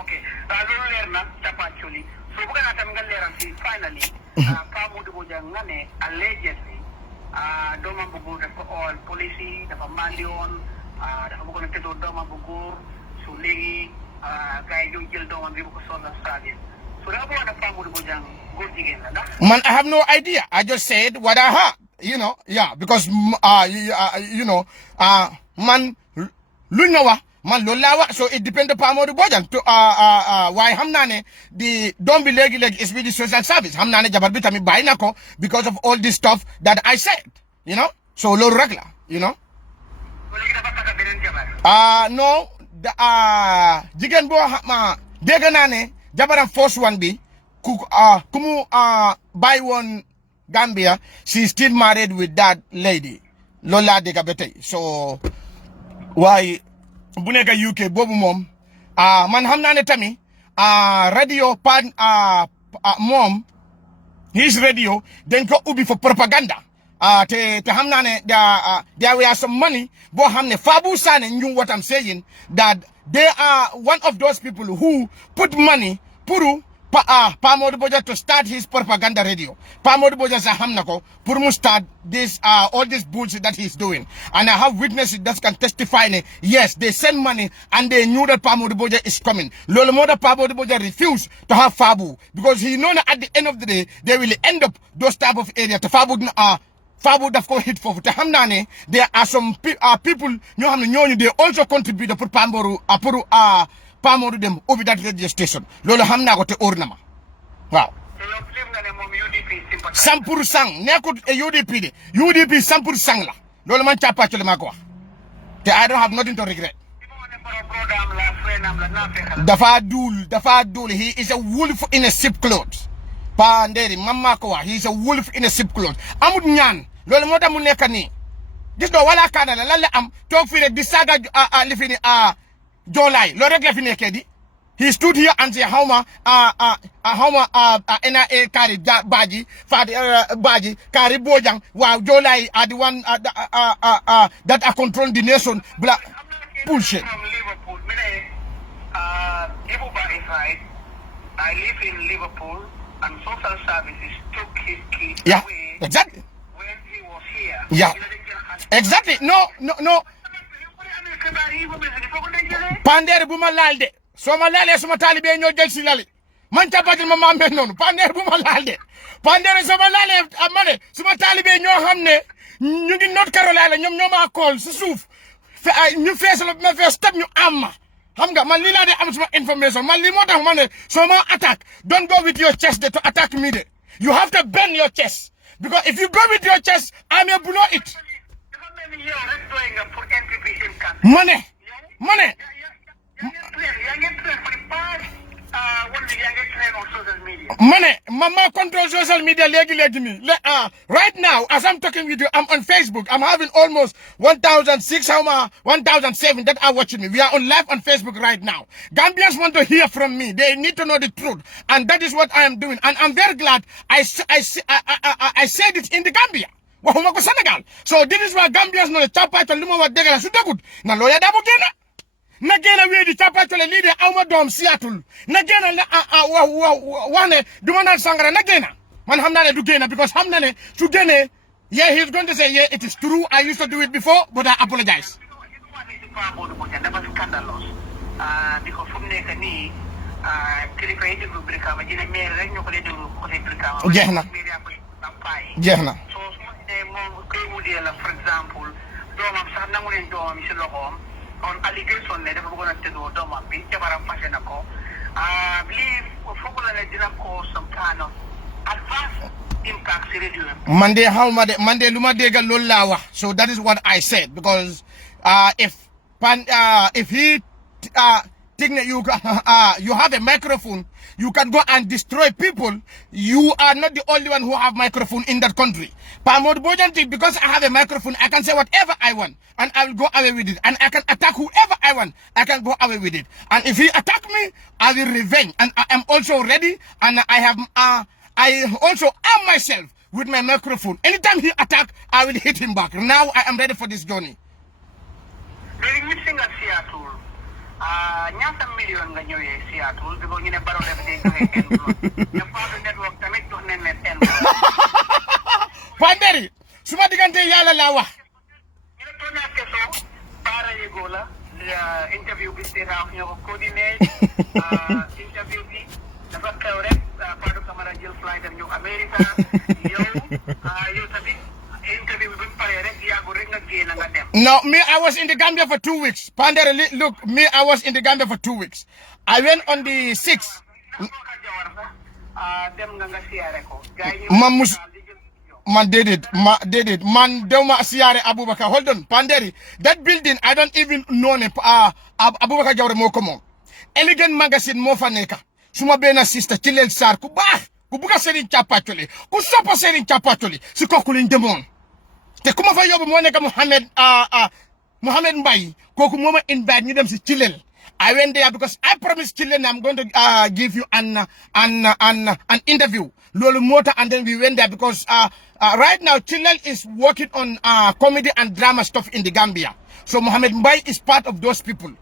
Okay. Lolu leer na tapa chuli. So bukan akan ngaleran si finally kamu dibuja ngane allegedly doma bugur dafa all policy dafa malion dafa bugon tedo doma bugur so legi gay ñu jël doma bi ko sonna stadium so dafa bugon dafa kamu dibuja góor jigéen la ndax Man, I have no idea. I just said what I heard. You know, yeah, because you know, man, lunawa, man lolawa. So it depends upon Modou Bojang. To why hamnane the don't be leg is with the social service. Hamnane jabar bitami bainako because of all this stuff that I said. You know, so low regular. You know. legi dafa taka benen jabar No, the jigen bo ma dega nane jabaram first one be kumu buy one Gambia, she's still married with that lady. Lola de Gabete. So why Bunega UK Bobu mom man hamnane tami radio pan mom his radio then go ubi for propaganda. Te hamnane there were some money bo hamne Fabu Sane knew what I'm saying, that they are one of those people who put money puru Pa Modou Bojang to start his propaganda radio. Pa Modou Bojang sa hamnako pour mu start this all this bullshit that he's doing. And I have witnesses that can testify. Yes, they send money and they knew that Pa Modou Bojang is coming. Lolo moda Pa Modou Bojang refused to have Fabu because he know that at the end of the day they will end up those type of area. To Fabu daf ko hit for. To hamnane there are some people they also contribute for Pamboru Pa Modou dem obi that radio station. Lolo hamna ko te ornama. Wow. 100% nekut UDP de. UDP 100% la. Lolo man chapa chole mako wax. Te I don't have nothing to regret. Dafa dul. He is a wolf in a sheep clothes. Pa nderi mamma ko wax. He is a wolf in a sheep clothes. Amut ñaan. Lolo mo tax mu nekk ni. Gis do wala kana la lan la am tok fi rek di saga lifini Jolai, lo rek la fi nekkee di. He stood here and said how NIA carry Baji, Baji, carry Bojang, while Jolai are the one that are controlling the nation. Black bullshit. From Liverpool, Ibuba is right. I live in Liverpool and social services took his kids away exactly. when he was here. Yeah. Exactly. No. Pandere buma lalde. So ma lale suma talibe ñoo jël ci lali. Man tapatil ma mambe nonu. Pandere buma lalde. Pandere so ma lale amane suma talibe ñoo xamne ñu ngi North Carolina ñom ñoo ma call ci suuf. Ñu fessel ma fess step ñu am. Xam nga man li la de am suma information. Man li motax mané so ma attack, don't go with your chest to attack me de. You have to bend your chest because if you go with your chest, I may blow it. Money. Money. Mama control social media legi me. Right now, as I'm talking with you, I'm on Facebook. I'm having almost 1,600, 1,007 that are watching me. We are on live on Facebook right now. Gambians want to hear from me. They need to know the truth, and that is what I am doing. And I'm very glad I said it in the Gambia. Waxuma ko Senegal. So this is why Gambians know the chapatol luma wa degala su degut na lawyer dabu gena na gena we di chapatol li de awma dom Seattle na gena la wane duma sangara na gena man xamna ne du gena because xamna ne su gene yeah he's going to say yeah it is true I used to do it before but I apologize. Because from nekk ni kilifa yi deglu Brikama jine maire rek ñoko lay deglu côté Brikama jeexna moom koy wudee la for example doomam sax nangu leen doomam yi si loxoom on allegation ne dafa bëggoon a tëddoo doomam bi jabaram fase na ko lii foog la ne dina ko some kind of adverse impact si radio Monday Monday luma déggal loolu laa wax. So that is what I said because if he think that you have a microphone, you can go and destroy people. You are not the only one who have microphone in that country. Pa Modou Bojang think because I have a microphone, I can say whatever I want, and I will go away with it. And I can attack whoever I want, I can go away with it. And if he attack me, I will revenge. And I am also ready, and I also arm myself with my microphone. Anytime he attack, I will hit him back. Now I am ready for this journey. Seattle. Nyata million nga ñëwee Seattle bi ko ñu ne Barrow dafa dee joxe 10 block ñu Fadu network tamit jox nañ leen 10 block Panderi suma digante yàlla laa wax ñu ne Tonya Keso para yego la interview bi State House ñoo ko coordinate interview bi dafa xew rek Fadu Camara jël flight ak ñëw America yow tamit interview bi mu paree rek yàggu rek nga génn nga dem. No, me, I was in the Gambia for 2 weeks. Pandere, look, me, I was in the Gambia for 2 weeks. I went on the 6th. Man did it. Man, Doma Siare Abubakar. Hold on, Panderi. That building, I don't even know Abubakar Jawara Mokomo. Elegant magazine Mofaneka. Suma bena sister, Chilel Sar, Kubuka Serin Chapatoli. Kusopo Serin Chapatoli. Sikokulin Demon. Te kuma fa yobu mo nek Mohammed Mbaye koku moma invite ñu dem ci Chilel. I went there because I promised Chilel I'm going to give you an interview. Lolu mota, and then we went there because right now Chilel is working on comedy and drama stuff in the Gambia. So Mohammed Mbaye is part of those people.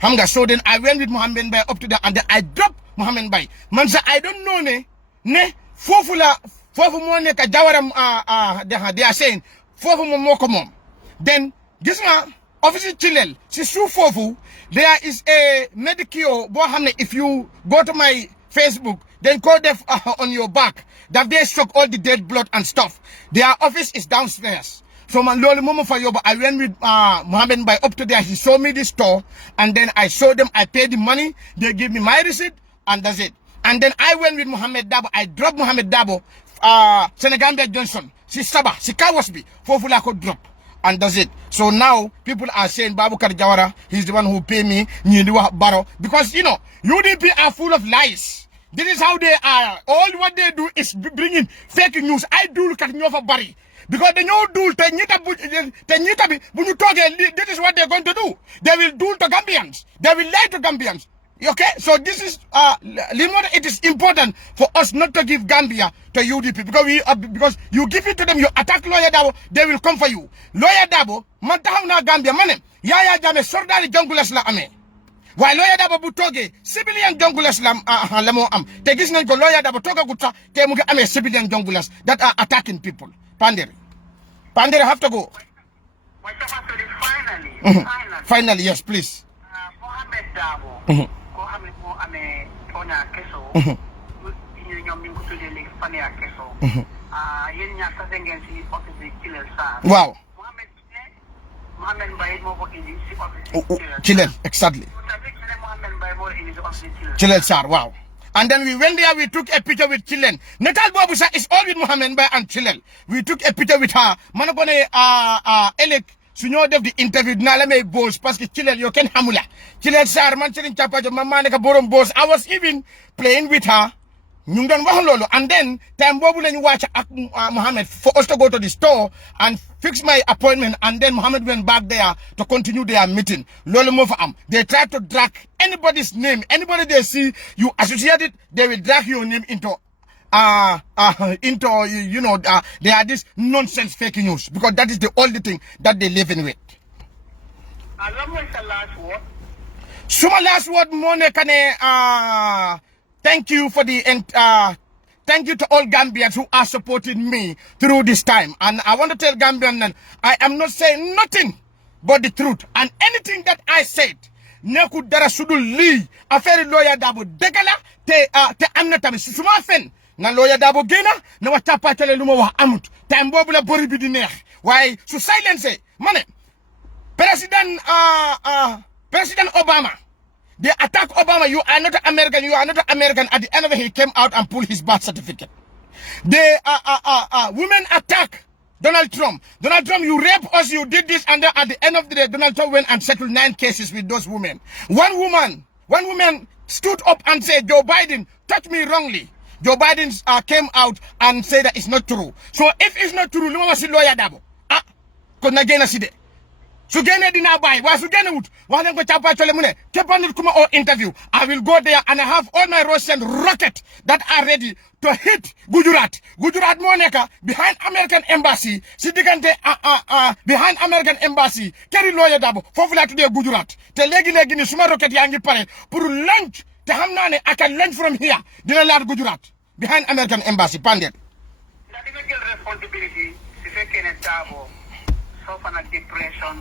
Hamga, so then I went with Mohammed Mbaye up to there and then I dropped Mohammed Mbaye. Man say I don't know ne fofu mo nek Jawara they are saying fofu mo then gis nga office Chilel si su fofu there is a medicure bo xamne if you go to my Facebook then call them on your back that they suck all the dead blood and stuff. Their office is downstairs. So man lolu momo fa yoba I went with Mohammed Mbaye up to there. He showed me the store and then I showed them, I paid the money, they give me my receipt and that's it. And then I went with Mohammed Dabo. I dropped Mohammed Dabo, Senegambia Johnson, si Saba, si Kawasbi, Fofula could drop. And that's it. So now people are saying Babukar Jawara, he's the one who pay me, Nyidiwa Barrow. Because you know, UDP are full of lies. This is how they are. All what they do is bringing fake news. I do look at Nyofa Barry. Because they know do this is what they're going to do. They will do to Gambians. They will lie to Gambians. Okay, so this is it is important for us not to give Gambia to UDP because you give it to them, you attack Lawyer Dabo, they will come for you. Lawyer Dabo, man taxaw na Gambia mané Yaya Jammeh soldari jongulas la amé. Why Lawyer Dabo bu toge civilian jongulas la mo am. Te gis nañ ko Lawyer Dabo toga gutta te mu ngi amé civilian jongulas that are attacking people. Pandere have to go. Finally, yes, please. Mohammed Dabo. Tonya Keso, ñom ñu ko tuddé légui Fania Keso. Yeen ñaar sa ngeen ci office bi Chilel Sar. Wow. Mohammed Mbaye mo ko indi ci office Chilel, exactly. Mohammed Mbaye mo indi ci office Chilel Sar, wow. And then we went there, we took a picture with Chilel. Natal Bobusa is all with Mohammed Mbaye and Chilel. We took a picture with her. Managone elek suñu def di interview dina la may boss parce que Chilel yo ken xamula Chilel Sar man Serigne Chapajo mama ne ka borom boss. I was even playing with her ñu ngi doon wax loolu and then time boobu lañu wàcc ak Mohammed for us to go to the store and fix my appointment and then Mohammed went back there to continue their meeting. Loolu moo fa am. They try to drag anybody's name, anybody they see you associated, they will drag your name into you know, they are this nonsense fake news because that is the only thing that they live in with. What was the last word? So my last word, Kane, thank you for the thank you to all Gambians who are supporting me through this time. And I want to tell Gambians, I am not saying nothing but the truth. And anything that I said, neku dara sudul li affaire Lawyer Dabo degala te amna tamit suma fen na Lawyer Dabo gena na wa tapatale luma wax amut time bobu la bori bi di neex waye su silence mané President Obama, they attack Obama. You are not American. You are not American. At the end of it, he came out and pulled his birth certificate. They women attack Donald Trump. Donald Trump, you raped us. You did this, and then at the end of the day, Donald Trump went and settled 9 cases with those women. One woman stood up and said, "Joe Biden touched me wrongly." Joe Biden came out and said that it's not true. So if it's not true, Lawyer Dabo, su génnee dinaa bàyyi waaye su génne wut wax leen ko càppaacole mu ne képp nit ku ma oo interview I will go there and I have all my Russian rockets that are ready to hit Gujarat moo nekk behind American embassy si diggante behind American embassy Kerry Lawyer Darboe foofu laa tuddee Gujarat te léegi ni suma rocket yaa ngi pare pour launch te xam naa ne I can launch from here dina laat Gujarat behind American embassy Pandit. ndax di nga jël responsibility si fekkee ne Darboe suffer na depression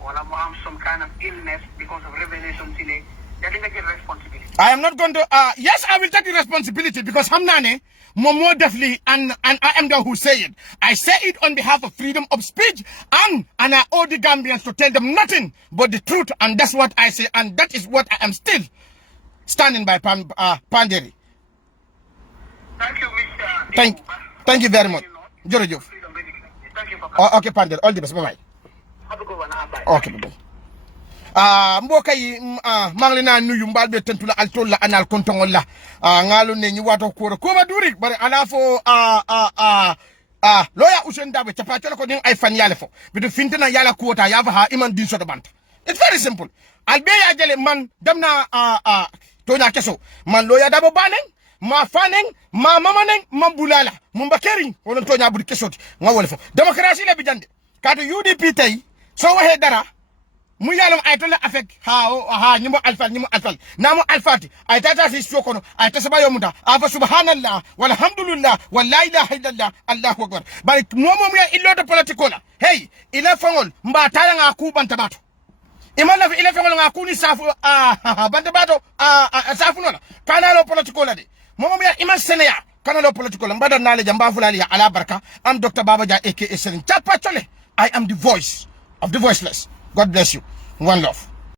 wala mu am some kind of illness because of revelation si ne ndax di nga jël responsibility. I am not going to yes I will take the responsibility because xam naa ne moom moo def lii and I am the who say it. I say it on behalf of freedom of speech and I owe the Gambians to tell them nothing but the truth and that's what I say and that is what I am still standing by Panderi. Thank you, Mr. Thank you very much. Jërëjëf. Thank you for Oh, okay, Panderi. All the best. Bye-bye. have a good one. Bye. Okay, bye-bye. Mboka yi maa ngi leen a nuyu mbaal be tentu la altol la anal kontongol la ngalo ne ñu wato ko ba duri bare ala fo lawyer Ousainou Darboe chapa tole ko din ay fan yale fo bitu fintena yala kuota ya ha iman din soto banta. It's very simple. Albe ya jele man damna tonya keso man lawyer Darboe banen ma fanen ma mamanen man bulala mun bakeri won tonya budi kesoti ngawol fo démocratie le bi jande kadu UDP tay so waxe dara mu yalom ay to la affect ha nyimo alfal namo alfati ay tata fi sokono ay tasaba yomuda afa subhanallah walhamdulillah wala ilaha illallah allahu akbar bari momo mu ya illo de politiko la hey ila fangol mba taya nga ku banta bato imala fi ila fangol nga ku ni safu banta bato safu no la kana lo politiko la de momo mu ya iman seneya kana lo politiko la mbada nale jamba fulali ya ala barka am Dr. Baba Jah aka Serigne Chapa Chole. I am the voice of the voiceless. God bless you. One love.